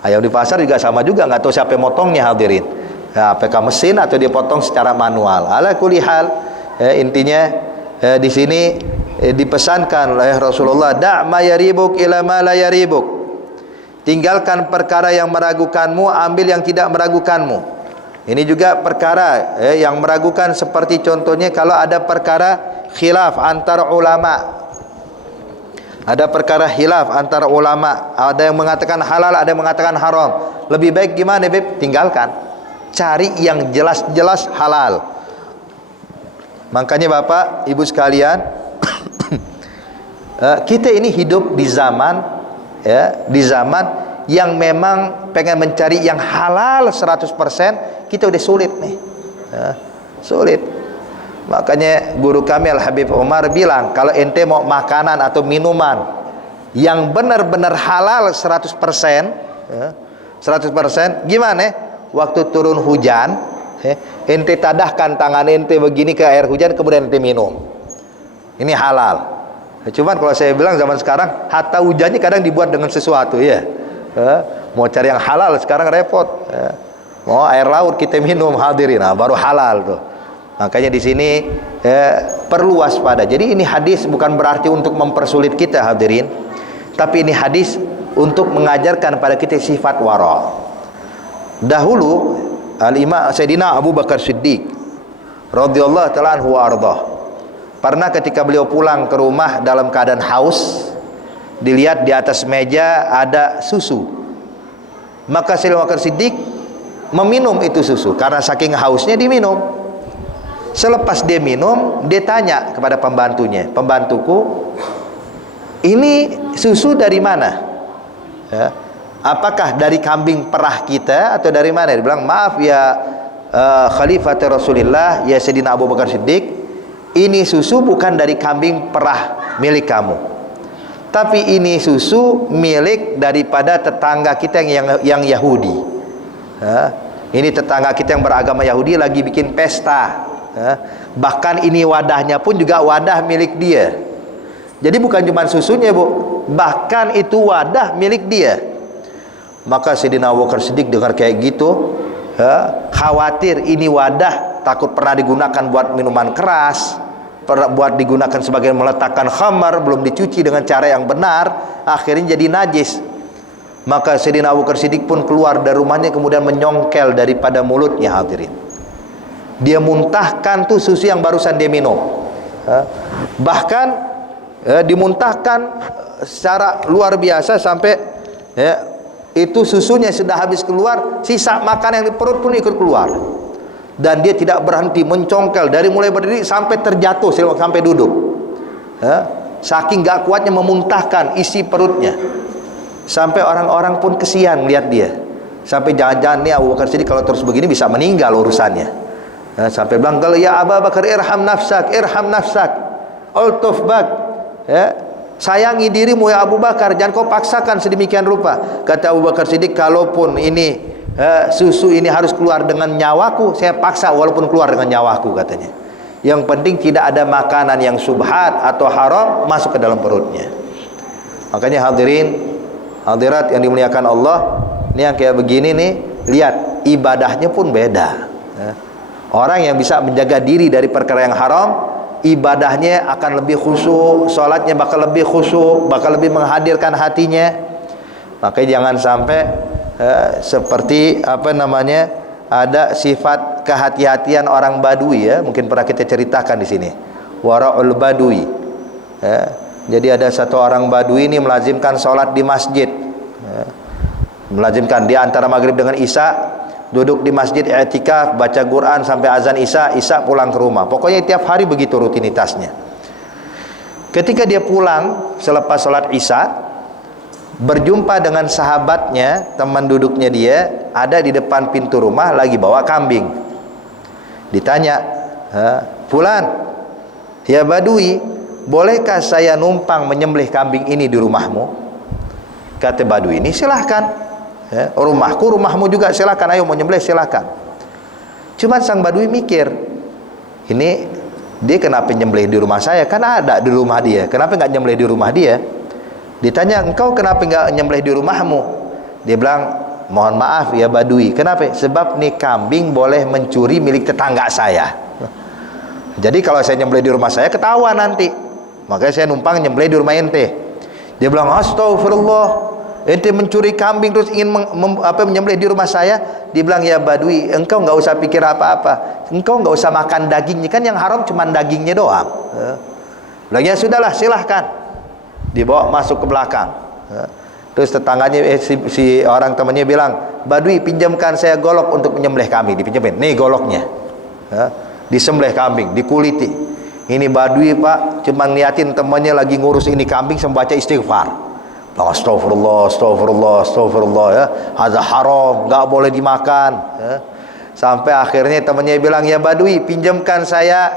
Ayam di pasar juga sama juga, nggak tahu siapa yang motongnya hadirin. Apakah mesin atau dia potong secara manual. Ala kulli hal, intinya di sini dipesankan oleh Rasulullah, da' ma yaribuk ila ma la yaribuk. Tinggalkan perkara yang meragukanmu, ambil yang tidak meragukanmu. Ini juga perkara yang meragukan, seperti contohnya kalau ada perkara khilaf antara ulama. Ada perkara khilaf antara ulama, ada yang mengatakan halal, ada yang mengatakan haram. Lebih baik gimana, Beb? Tinggalkan. Cari yang jelas-jelas halal. Makanya Bapak, Ibu sekalian, kita ini hidup di zaman yang memang pengen mencari yang halal 100%, kita udah sulit nih. Sulit. Makanya guru kami Al Habib Umar bilang, kalau ente mau makanan atau minuman yang benar-benar halal 100%, 100%, gimana? Waktu turun hujan, ente tadahkan tangan ente begini ke air hujan, kemudian ente minum. Ini halal. Cuman kalau saya bilang zaman sekarang hatta hujannya kadang dibuat dengan sesuatu ya. Mau cari yang halal sekarang repot. Mau air laut kita minum hadirin, baru halal tuh. Makanya di sini perlu waspada. Jadi ini hadis bukan berarti untuk mempersulit kita hadirin, tapi ini hadis untuk mengajarkan pada kita sifat wara. Dahulu Al-Imam Sayyidina Abu Bakar Siddiq radhiyallahu ta'ala anhu wa ardhah, pernah ketika beliau pulang ke rumah dalam keadaan haus, dilihat di atas meja ada susu. Maka Sayyidina Abu Bakar Siddiq meminum itu susu karena saking hausnya diminum. Selepas dia minum, dia tanya kepada pembantunya, "Pembantuku, ini susu dari mana? Ya, apakah dari kambing perah kita atau dari mana?" Dia bilang, "Maaf ya Khalifah Rasulullah, ya Sayyidina Abu Bakar Siddiq, ini susu bukan dari kambing perah milik kamu, tapi ini susu milik daripada tetangga kita yang Yahudi. Ya, ini tetangga kita yang beragama Yahudi lagi bikin pesta. Ya, bahkan ini wadahnya pun juga wadah milik dia. Jadi bukan cuma susunya, Bu, bahkan itu wadah milik dia." Maka Sayyidina Abu Bakar Siddiq dengar kayak gitu, khawatir ini wadah takut pernah digunakan buat minuman keras, buat digunakan sebagai meletakkan khamar, belum dicuci dengan cara yang benar, akhirnya jadi najis. Maka Sayyidina Abu Bakar Siddiq pun keluar dari rumahnya, kemudian menyongkel daripada mulutnya hadirin. Dia muntahkan tuh susu yang barusan dia minum. Bahkan dimuntahkan secara luar biasa sampai itu susunya sudah habis keluar, sisa makan yang di perut pun ikut keluar. Dan dia tidak berhenti mencongkel dari mulai berdiri sampai terjatuh, sampai duduk. Saking gak kuatnya memuntahkan isi perutnya, sampai orang-orang pun kesian lihat dia. Sampai jangan-jangan nih Abu Bakar Siddiq kalau terus begini bisa meninggal urusannya. Sampai bilang, "Kalau ya Abu Bakar, irham nafsak, ultuf bak." Ya, sayangi dirimu ya Abu Bakar, jangan kau paksakan sedemikian rupa. Kata Abu Bakar Siddiq, "Kalaupun ini susu ini harus keluar dengan nyawaku, saya paksa walaupun keluar dengan nyawaku," katanya. Yang penting tidak ada makanan yang subhat atau haram masuk ke dalam perutnya. Makanya hadirin, hadirat yang dimuliakan Allah, ini yang kayak begini nih, lihat ibadahnya pun beda. Orang yang bisa menjaga diri dari perkara yang haram, ibadahnya akan lebih khusyuk, sholatnya bakal lebih khusyuk, bakal lebih menghadirkan hatinya. Makanya jangan sampai seperti ada sifat kehati-hatian orang Badui, ya, mungkin pernah kita ceritakan di sini, wara'ul Badui. Jadi ada satu orang Badui ini melazimkan sholat di masjid, melazimkan dia antara maghrib dengan isya, duduk di masjid i'tikaf, baca Quran sampai azan isya pulang ke rumah. Pokoknya tiap hari begitu rutinitasnya. Ketika dia pulang selepas sholat isya, berjumpa dengan sahabatnya, teman duduknya dia, ada di depan pintu rumah lagi bawa kambing. Ditanya, "Fulan, ya Badui, bolehkah saya numpang menyembelih kambing ini di rumahmu?" Kata Badui ini, "Silahkan. Rumahku, rumahmu juga, silakan, ayo mau nyembelih silakan." Cuman sang Badui mikir, ini dia kenapa nyembelih di rumah saya? Kan ada di rumah dia, kenapa nggak nyembelih di rumah dia? Ditanya, "Engkau kenapa nggak nyembelih di rumahmu?" Dia bilang, "Mohon maaf ya Badui, kenapa? Sebab nih kambing boleh mencuri milik tetangga saya. Jadi kalau saya nyembelih di rumah saya ketahuan nanti, makanya saya numpang nyembelih di rumah ente." Dia bilang, "Astagfirullah, ente mencuri kambing terus ingin menyembelih di rumah saya?" Dibilang, "Ya Badui, engkau nggak usah pikir apa-apa, engkau nggak usah makan dagingnya, kan yang haram cuma dagingnya doang." Bilang, "Ya sudahlah, silahkan." Dibawa masuk ke belakang. Terus tetangganya si orang temannya bilang, "Badui, pinjamkan saya golok untuk menyembelih kambing." Dipinjemin, "Nih goloknya." Disembelih kambing, dikuliti. Ini Badui, Pak, cuma ngeliatin temannya lagi ngurus ini kambing sambil baca istighfar. Astagfirullah, astagfirullah, astagfirullah, ya, hadza haram, nggak boleh dimakan. Sampai akhirnya temannya bilang, "Ya Badui, pinjamkan saya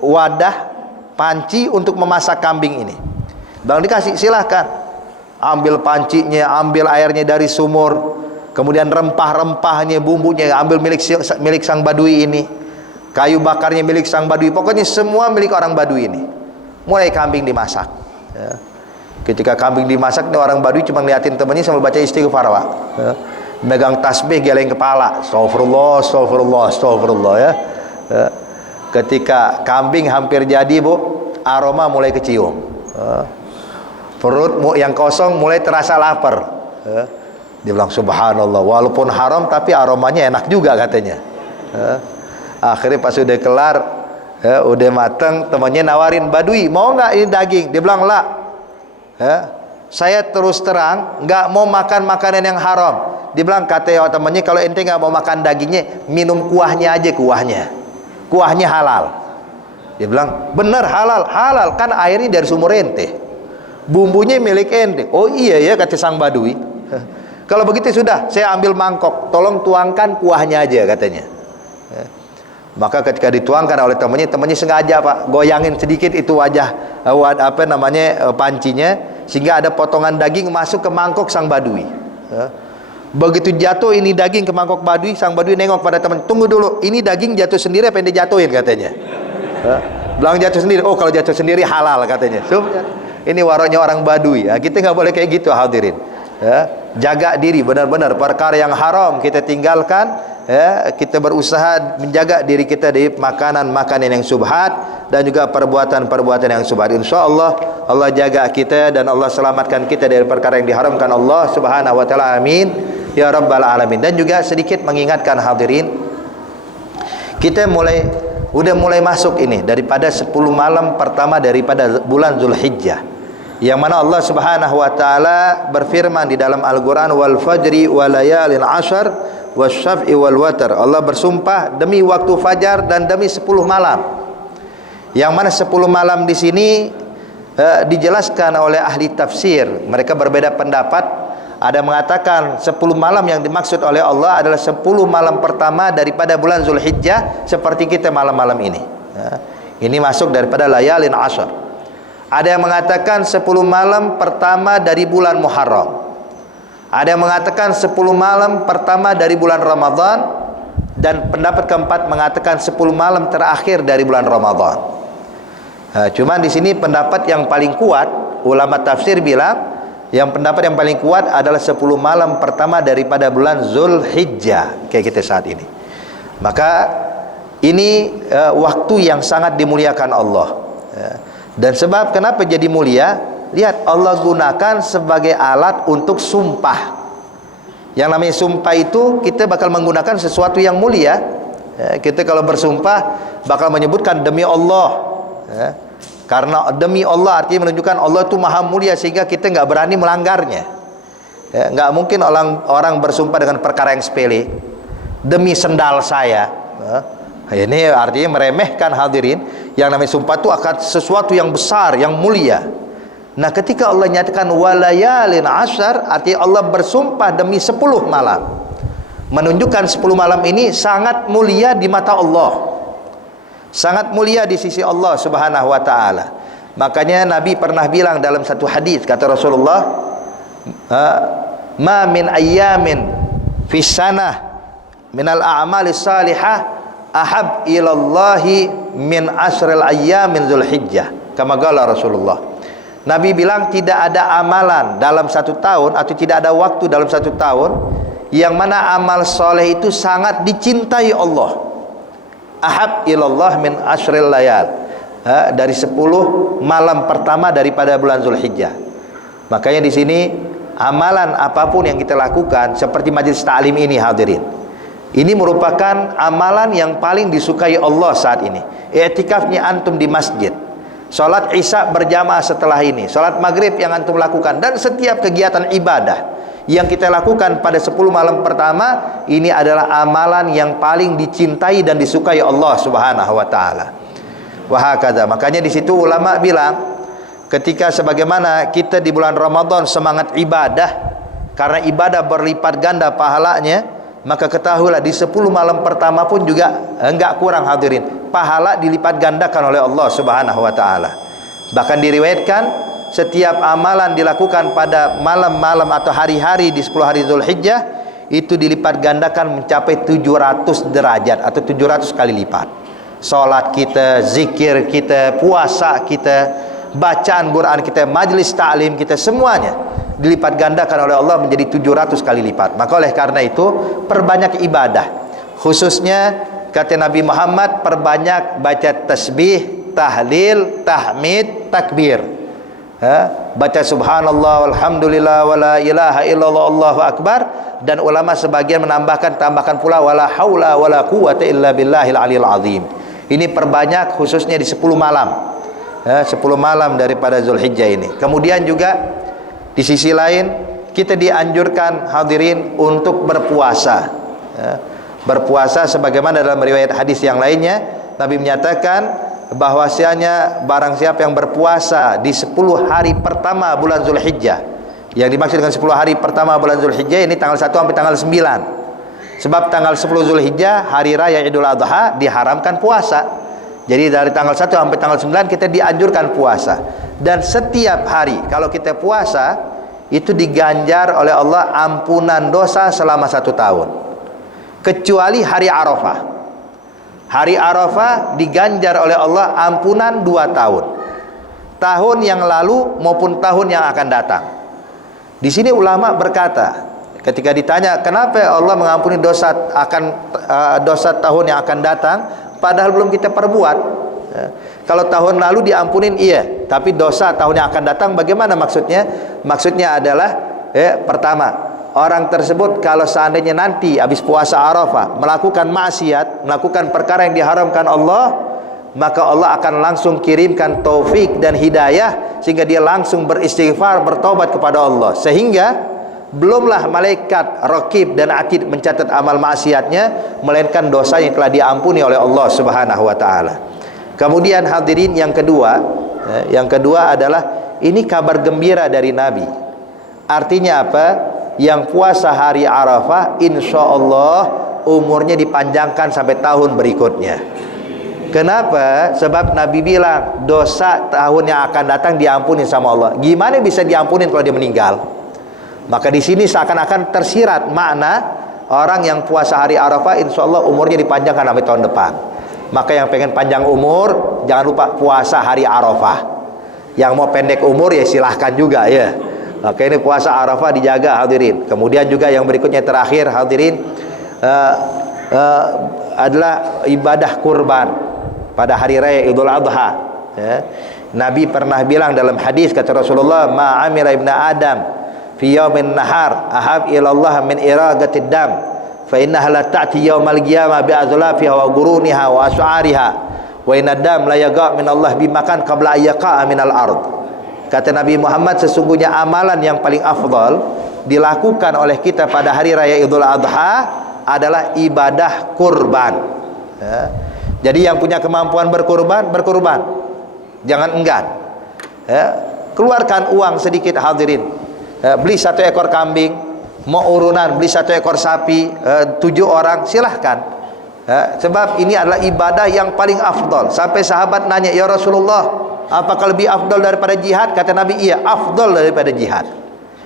wadah panci untuk memasak kambing ini." Bang, dikasih, silahkan. Ambil pancinya, ambil airnya dari sumur, kemudian rempah-rempahnya, bumbunya ambil milik sang Badui ini, kayu bakarnya milik sang Badui, pokoknya semua milik orang Badui ini. Mulai kambing dimasak. Ya. Ketika kambing dimasak, nih orang Baduy cuma ngeliatin temannya sambil baca istighfar, Pak. Ya. Megang tasbih, geleng kepala, astagfirullah, astagfirullah, astagfirullah, ya. Ya. Ketika kambing hampir jadi, Bu, aroma mulai kecium. Ya. Perut yang kosong mulai terasa lapar. Ya. Dia bilang subhanallah, walaupun haram tapi aromanya enak juga katanya. Ya. Akhirnya pas udah kelar, ya, udah mateng, temannya nawarin, Baduy mau nggak ini daging? Dia bilang lah, ya, saya terus terang nggak mau makan makanan yang haram. Dia bilang, kata temannya, kalau ente nggak mau makan dagingnya, minum kuahnya aja, kuahnya halal. Dia bilang, bener halal, halal kan airnya dari sumur ente, bumbunya milik ente. Oh iya ya, kata sang Baduy. Kalau begitu sudah, saya ambil mangkok, tolong tuangkan kuahnya aja katanya. Ya. Maka ketika dituangkan oleh temannya sengaja, Pak, goyangin sedikit itu wajah pancinya, sehingga ada potongan daging masuk ke mangkok sang Baduy. Ya. Begitu jatuh ini daging ke mangkok Baduy, sang Baduy nengok pada teman, tunggu dulu, ini daging jatuh sendiri apa yang dijatuhin katanya. Ya. Bilang jatuh sendiri. Oh kalau jatuh sendiri halal katanya. Ini waroknya orang Baduy. Ya, kita nggak boleh kayak gitu, hadirin. Ya, jaga diri benar-benar, perkara yang haram kita tinggalkan, ya, kita berusaha menjaga diri kita dari makanan-makanan yang subhat dan juga perbuatan-perbuatan yang subhat. Insyaallah Allah jaga kita dan Allah selamatkan kita dari perkara yang diharamkan Allah Subhanahu wa taala. Amin ya rabbal alamin. Dan juga sedikit mengingatkan hadirin, kita udah mulai masuk ini daripada 10 malam pertama daripada bulan Zulhijjah, yang mana Allah Subhanahu wa taala berfirman di dalam Al-Qur'an, wal fajri wa layalin 'ashar wasyaf'i wal watar. Allah bersumpah demi waktu fajar dan demi 10 malam. Yang mana 10 malam di sini dijelaskan oleh ahli tafsir. Mereka berbeda pendapat. Ada mengatakan 10 malam yang dimaksud oleh Allah adalah 10 malam pertama daripada bulan Zulhijjah, seperti kita malam-malam ini. Ini masuk daripada layalin 'ashar. Ada yang mengatakan 10 malam pertama dari bulan Muharram. Ada yang mengatakan 10 malam pertama dari bulan Ramadan. Dan pendapat keempat mengatakan 10 malam terakhir dari bulan Ramadan. Cuman di sini pendapat yang paling kuat, ulama tafsir bilang, yang pendapat yang paling kuat adalah 10 malam pertama daripada bulan Zulhijjah, kayak kita saat ini. Maka ini waktu yang sangat dimuliakan Allah. Dan sebab kenapa jadi mulia? Lihat, Allah gunakan sebagai alat untuk sumpah. Yang namanya sumpah itu, kita bakal menggunakan sesuatu yang mulia. Kita kalau bersumpah bakal menyebutkan demi Allah. Karena demi Allah artinya menunjukkan Allah itu maha mulia, sehingga kita nggak berani melanggarnya. Nggak mungkin orang bersumpah dengan perkara yang sepele. Demi sendal saya. Ini artinya meremehkan, hadirin. Yang namanya sumpah itu akan sesuatu yang besar, yang mulia. Nah, ketika Allah nyatakan walayalin 'ashar, artinya Allah bersumpah demi 10 malam. Menunjukkan 10 malam ini sangat mulia di mata Allah. Sangat mulia di sisi Allah Subhanahu wa taala. Makanya Nabi pernah bilang dalam satu hadis, kata Rasulullah, ma min ayyamin fi sanah minal a'malis salihah ahab ilallahi min asril ayyamin Zulhijjah, kama qala Rasulullah. Nabi bilang tidak ada amalan dalam satu tahun, atau tidak ada waktu dalam satu tahun yang mana amal soleh itu sangat dicintai Allah. Ahab ilallah min asril layal, dari 10 malam pertama daripada bulan Zulhijjah. Makanya di sini amalan apapun yang kita lakukan, seperti majelis ta'lim ini, hadirin, ini merupakan amalan yang paling disukai Allah saat ini. I'tikafnya antum di masjid, salat isya berjamaah setelah ini, salat maghrib yang antum lakukan, dan setiap kegiatan ibadah yang kita lakukan pada 10 malam pertama ini adalah amalan yang paling dicintai dan disukai Allah Subhanahu wa taala. Wahakadha. Makanya di situ ulama bilang, ketika sebagaimana kita di bulan Ramadan semangat ibadah, karena ibadah berlipat ganda pahalanya, maka ketahuilah di 10 malam pertama pun juga enggak kurang, hadirin, pahala dilipat gandakan oleh Allah Subhanahu wa taala. Bahkan diriwayatkan setiap amalan dilakukan pada malam-malam atau hari-hari di 10 hari Zulhijjah itu dilipat gandakan mencapai 700 derajat atau 700 kali lipat. Salat kita, zikir kita, puasa kita, bacaan Quran kita, majlis ta'lim kita, semuanya dilipat gandakan oleh Allah menjadi 700 kali lipat. Maka oleh karena itu perbanyak ibadah, khususnya kata Nabi Muhammad, perbanyak baca tasbih, tahlil, tahmid, takbir. Baca subhanallah walhamdulillah wala ilaha illallah Allahu akbar. Dan ulama sebagian tambahkan pula wala haula wala quwata illa billahil aliyil azim. Ini perbanyak khususnya di 10 malam, 10 malam daripada Zulhijjah ini. Kemudian juga di sisi lain kita dianjurkan hadirin untuk berpuasa. Berpuasa sebagaimana dalam riwayat hadis yang lainnya, Nabi menyatakan bahwasanya barang siapa yang berpuasa di 10 hari pertama bulan Zulhijjah. Yang dimaksud dengan 10 hari pertama bulan Zulhijjah ini tanggal 1 sampai tanggal 9. Sebab tanggal 10 Zulhijjah hari raya Idul Adha diharamkan puasa. Jadi dari tanggal 1 sampai tanggal 9 kita dianjurkan puasa. Dan setiap hari kalau kita puasa itu diganjar oleh Allah ampunan dosa selama 1 tahun. Kecuali hari Arafah. Hari Arafah diganjar oleh Allah ampunan 2 tahun. Tahun yang lalu maupun tahun yang akan datang. Di sini ulama berkata, ketika ditanya kenapa Allah mengampuni dosa dosa tahun yang akan datang padahal belum kita perbuat. Kalau tahun lalu diampunin iya, tapi dosa tahun yang akan datang bagaimana maksudnya? Maksudnya adalah pertama, orang tersebut kalau seandainya nanti habis puasa Arafah melakukan maksiat, melakukan perkara yang diharamkan Allah, maka Allah akan langsung kirimkan taufik dan hidayah sehingga dia langsung beristighfar, bertobat kepada Allah. Sehingga belumlah malaikat Raqib dan Atid mencatat amal maksiatnya, melainkan dosa yang telah diampuni oleh Allah Subhanahu wa taala. Kemudian hadirin yang kedua adalah ini kabar gembira dari Nabi. Artinya apa? Yang puasa hari Arafah insyaallah umurnya dipanjangkan sampai tahun berikutnya. Kenapa? Sebab Nabi bilang dosa tahun yang akan datang diampuni sama Allah. Gimana bisa diampuni kalau dia meninggal? Maka di sini seakan-akan tersirat makna orang yang puasa hari Arafah insyaallah umurnya dipanjangkan sampai tahun depan. Maka yang pengen panjang umur jangan lupa puasa hari Arafah. Yang mau pendek umur ya silahkan juga ya. Maka ini puasa Arafah dijaga hadirin. Kemudian juga yang berikutnya terakhir hadirin adalah ibadah kurban pada hari raya Idul Adha. Nabi pernah bilang dalam hadis, kata Rasulullah, ma amila ibnu Adam fi yaumin nahar ahab ila Allah min iragatid dam fa innaha la ta'ti yaumal qiyamah bi azlafiha wa guruniha wa as'ariha wa inna dam la yaqa min Allah bi makan qabla ayyaqa min al ard. Kata Nabi Muhammad, sesungguhnya amalan yang paling afdal dilakukan oleh kita pada hari raya Idul Adha adalah ibadah kurban. Jadi yang punya kemampuan berkurban, jangan enggan. Keluarkan uang sedikit hadirin. Beli 1 ekor kambing, mau urunan beli 1 ekor sapi, 7 orang silahkan. Sebab ini adalah ibadah yang paling afdal. Sampai sahabat nanya, ya Rasulullah, apakah lebih afdal daripada jihad? Kata Nabi, iya, afdal daripada jihad.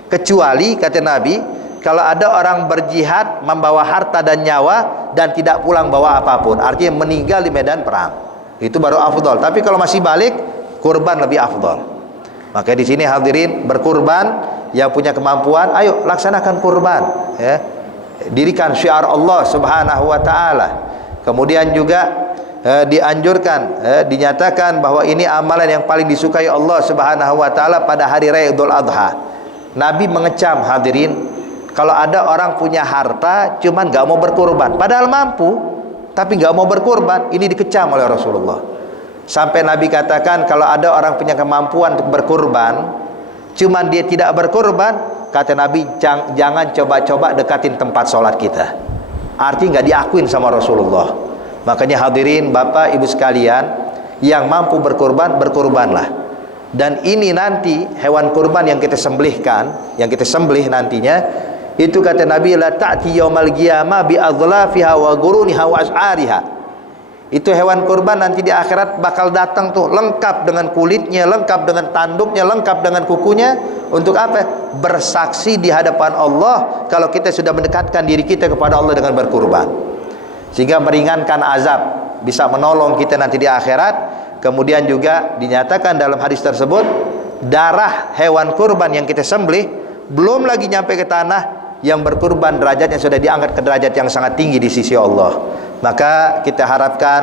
Kecuali kata Nabi, kalau ada orang berjihad membawa harta dan nyawa dan tidak pulang bawa apapun, artinya meninggal di medan perang, itu baru afdal. Tapi kalau masih balik, kurban lebih afdal. Maka di sini hadirin, berkurban yang punya kemampuan, ayo laksanakan kurban. Dirikan syiar Allah Subhanahu wa taala. Kemudian juga dianjurkan, dinyatakan bahwa ini amalan yang paling disukai Allah Subhanahu wa taala pada hari raya Idul Adha. Nabi mengecam hadirin, kalau ada orang punya harta cuman gak mau berkurban, padahal mampu tapi gak mau berkurban, ini dikecam oleh Rasulullah. Sampai Nabi katakan, kalau ada orang punya kemampuan untuk berkurban cuman dia tidak berkurban, kata Nabi, jangan coba-coba dekatin tempat sholat kita. Artinya gak diakuin sama Rasulullah. Makanya hadirin Bapak Ibu sekalian, yang mampu berkurban, berkurbanlah. Dan ini nanti hewan kurban yang kita sembelihkan, yang kita sembelih nantinya, itu kata Nabi, la ta'ti yaumal qiyamah bi adlafiha wa guruniha wa as'ariha. Itu hewan kurban nanti di akhirat bakal datang tuh lengkap dengan kulitnya, lengkap dengan tanduknya, lengkap dengan kukunya. Untuk apa? Bersaksi di hadapan Allah kalau kita sudah mendekatkan diri kita kepada Allah dengan berkurban, sehingga meringankan azab, bisa menolong kita nanti di akhirat. Kemudian juga dinyatakan dalam hadis tersebut, darah hewan kurban yang kita sembelih belum lagi nyampe ke tanah, yang berkurban derajatnya sudah diangkat ke derajat yang sangat tinggi di sisi Allah. Maka kita harapkan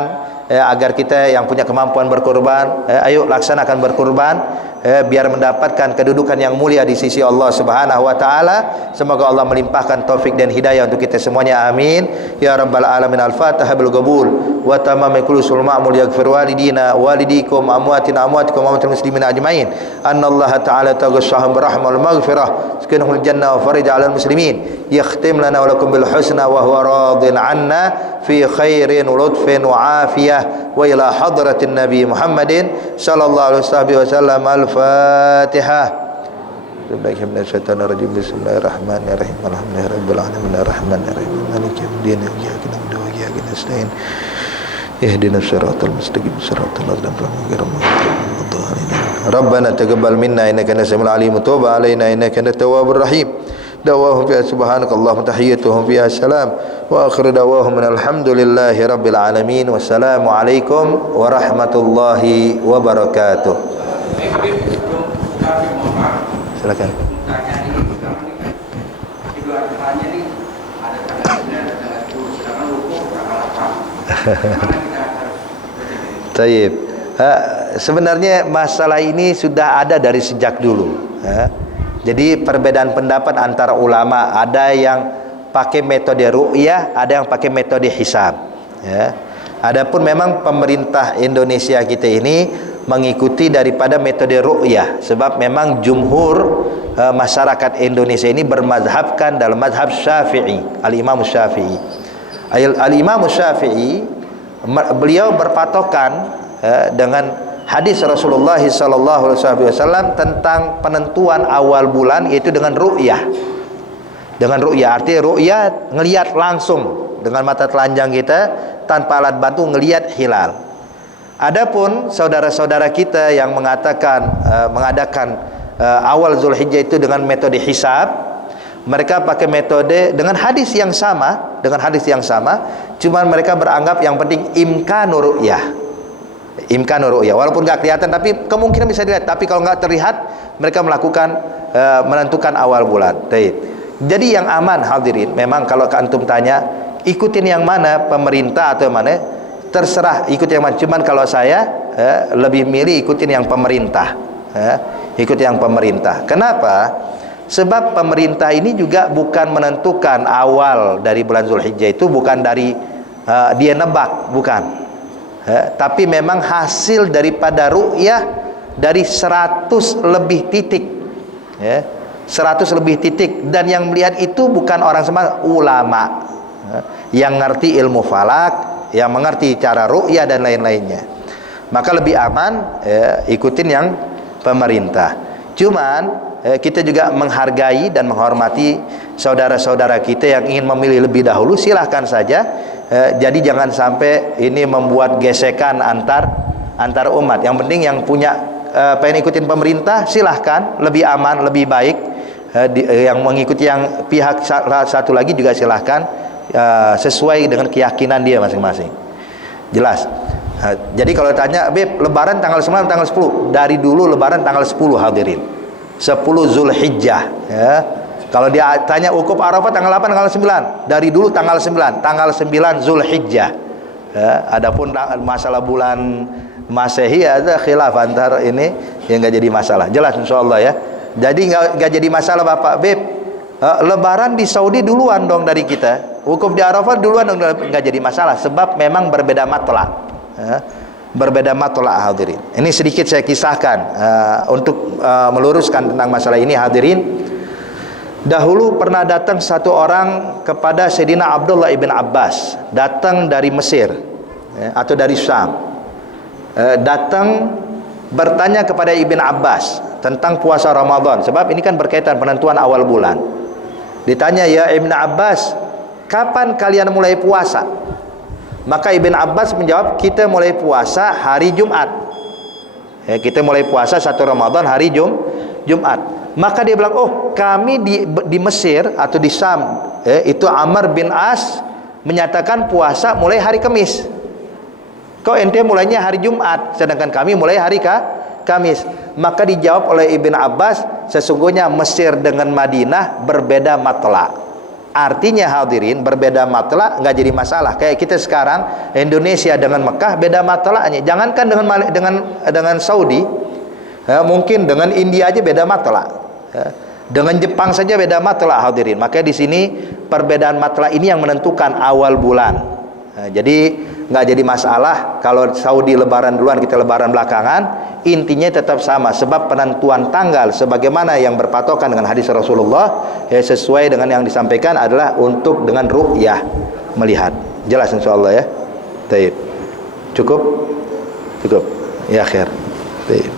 agar kita yang punya kemampuan berkurban, ayo laksanakan berkurban, biar mendapatkan kedudukan yang mulia di sisi Allah Subhanahu wa taala. Semoga Allah melimpahkan taufik dan hidayah untuk kita semuanya, amin ya rabbal alamin. Al-Fatihah bil qabul wa tamamul kullu ma'mul yaghfir walidina walidikum amwatina amwatikum amwatil muslimin ajmain. Annallaha ta'ala taghashshahum birahmah wal maghfirah, sekinahul jannah wa farij 'alal muslimin. Yakhtim lana wa lakum bil husna wa huwa radin 'anna fi khairin wa lutfin wa afiyah wa ila hadratin nabi Muhammadin sallallahu alaihi wasallam. Al-Fatihah. Bismillahirrahmanirrahim. Alhamdulillahirabbil alamin arrahmanirrahim maliki yaumiddin iyyaka na'budu wa iyyaka nasta'in ihdinas siratal mustaqim siratal ladzina an'amta 'alaihim. Rabbana taqabbal minna innaka antas samiul alim wa tub 'alaina innaka antat tawwabur rahim. Da'wahum fiha subhanakallahumma tahiyyatuhum fiha salam wa akhiru da'wahum alhamdulillahi rabbil alamin. Wassalamu alaikum warahmatullahi wabarakatuh. Silakan. Taib. Sebenarnya masalah ini sudah ada dari sejak dulu. Jadi perbedaan pendapat antara ulama, ada yang pakai metode ru'yah, ada yang pakai metode hisab. Adapun memang pemerintah Indonesia kita ini mengikuti daripada metode ru'yah, sebab memang jumhur masyarakat Indonesia ini bermazhabkan dalam mazhab Syafi'i, Al-Imam Syafi'i. Al-Imam Syafi'i beliau berpatokan dengan hadis Rasulullah sallallahu alaihi wasallam tentang penentuan awal bulan, yaitu dengan ru'yah. Dengan ru'yah, artinya ru'yah ngelihat langsung dengan mata telanjang kita tanpa alat bantu, ngelihat hilal. Adapun saudara-saudara kita yang mengadakan awal Zulhijjah itu dengan metode hisab, mereka pakai metode dengan hadis yang sama, cuman mereka beranggap yang penting imkanur ru'yah, walaupun nggak kelihatan tapi kemungkinan bisa dilihat. Tapi kalau nggak terlihat, mereka melakukan menentukan awal bulan. Jadi yang aman hadirin, memang kalau antum tanya ikutin yang mana, pemerintah atau yang mana, terserah ikut yang mana. Cuman kalau saya lebih milih ikutin yang pemerintah. Ikut yang pemerintah. Kenapa? Sebab pemerintah ini juga bukan menentukan awal dari bulan Zulhijjah, itu bukan dari dia nebak, bukan. Tapi memang hasil daripada ru'yah dari 100 lebih titik, 100 lebih titik, dan yang melihat itu bukan orang sembarang, ulama yang ngerti ilmu falak, yang mengerti cara ru'yah dan lain-lainnya. Maka lebih aman ikutin yang pemerintah. Cuman kita juga menghargai dan menghormati saudara-saudara kita yang ingin memilih lebih dahulu, silahkan saja. Jadi jangan sampai ini membuat gesekan antar umat. Yang penting yang punya pengen ikutin pemerintah, silahkan, lebih aman, lebih baik. Yang mengikuti yang pihak satu lagi juga silahkan, sesuai dengan keyakinan dia masing-masing. Jelas. Jadi kalau tanya, Beb, lebaran tanggal 9, tanggal 10. Dari dulu lebaran tanggal 10 hadirin. 10 Zulhijjah, ya. Kalau dia tanya wukuf Arafah tanggal 8, tanggal 9. Dari dulu tanggal 9, tanggal 9 Zulhijjah. Adapun masalah bulan Masehi ada khilaf antar ini, yang enggak jadi masalah. Jelas insyaallah ya. Jadi enggak jadi masalah Bapak Beb. Lebaran di Saudi duluan dong dari kita. Wukuf di Arafah duluan dong, enggak jadi masalah sebab memang berbeda matla. Berbeda matla hadirin. Ini sedikit saya kisahkan untuk meluruskan tentang masalah ini hadirin. Dahulu pernah datang satu orang kepada Sayyidina Abdullah ibn Abbas, datang dari Mesir atau dari Syam, datang bertanya kepada Ibn Abbas tentang puasa Ramadan, sebab ini kan berkaitan penentuan awal bulan. Ditanya, ya Ibn Abbas, kapan kalian mulai puasa? Maka Ibn Abbas menjawab, kita mulai puasa hari Jumat. Kita mulai puasa 1 Ramadan hari Jumat. Maka dia bilang, oh kami di Mesir atau di Syam, itu Amr bin As menyatakan puasa mulai hari Kamis. Kau ente mulainya hari Jumat, sedangkan kami mulai hari Kamis. Maka dijawab oleh Ibn Abbas, sesungguhnya Mesir dengan Madinah berbeda matla. Artinya hadirin, berbeda matla nggak jadi masalah. Kayak kita sekarang Indonesia dengan Mekah beda matlanya. Jangankan dengan Saudi, ya, mungkin dengan India aja beda matla. Ya. Dengan Jepang saja beda matla hadirin. Makanya di sini perbedaan matla ini yang menentukan awal bulan. Nah, jadi nggak jadi masalah kalau Saudi lebaran duluan kita lebaran belakangan. Intinya tetap sama, sebab penentuan tanggal sebagaimana yang berpatokan dengan hadis Rasulullah, ya, sesuai dengan yang disampaikan adalah untuk dengan ru'yah, melihat. Jelas insyaallah ya. Baik. Cukup? Cukup. Ya, khair. Baik.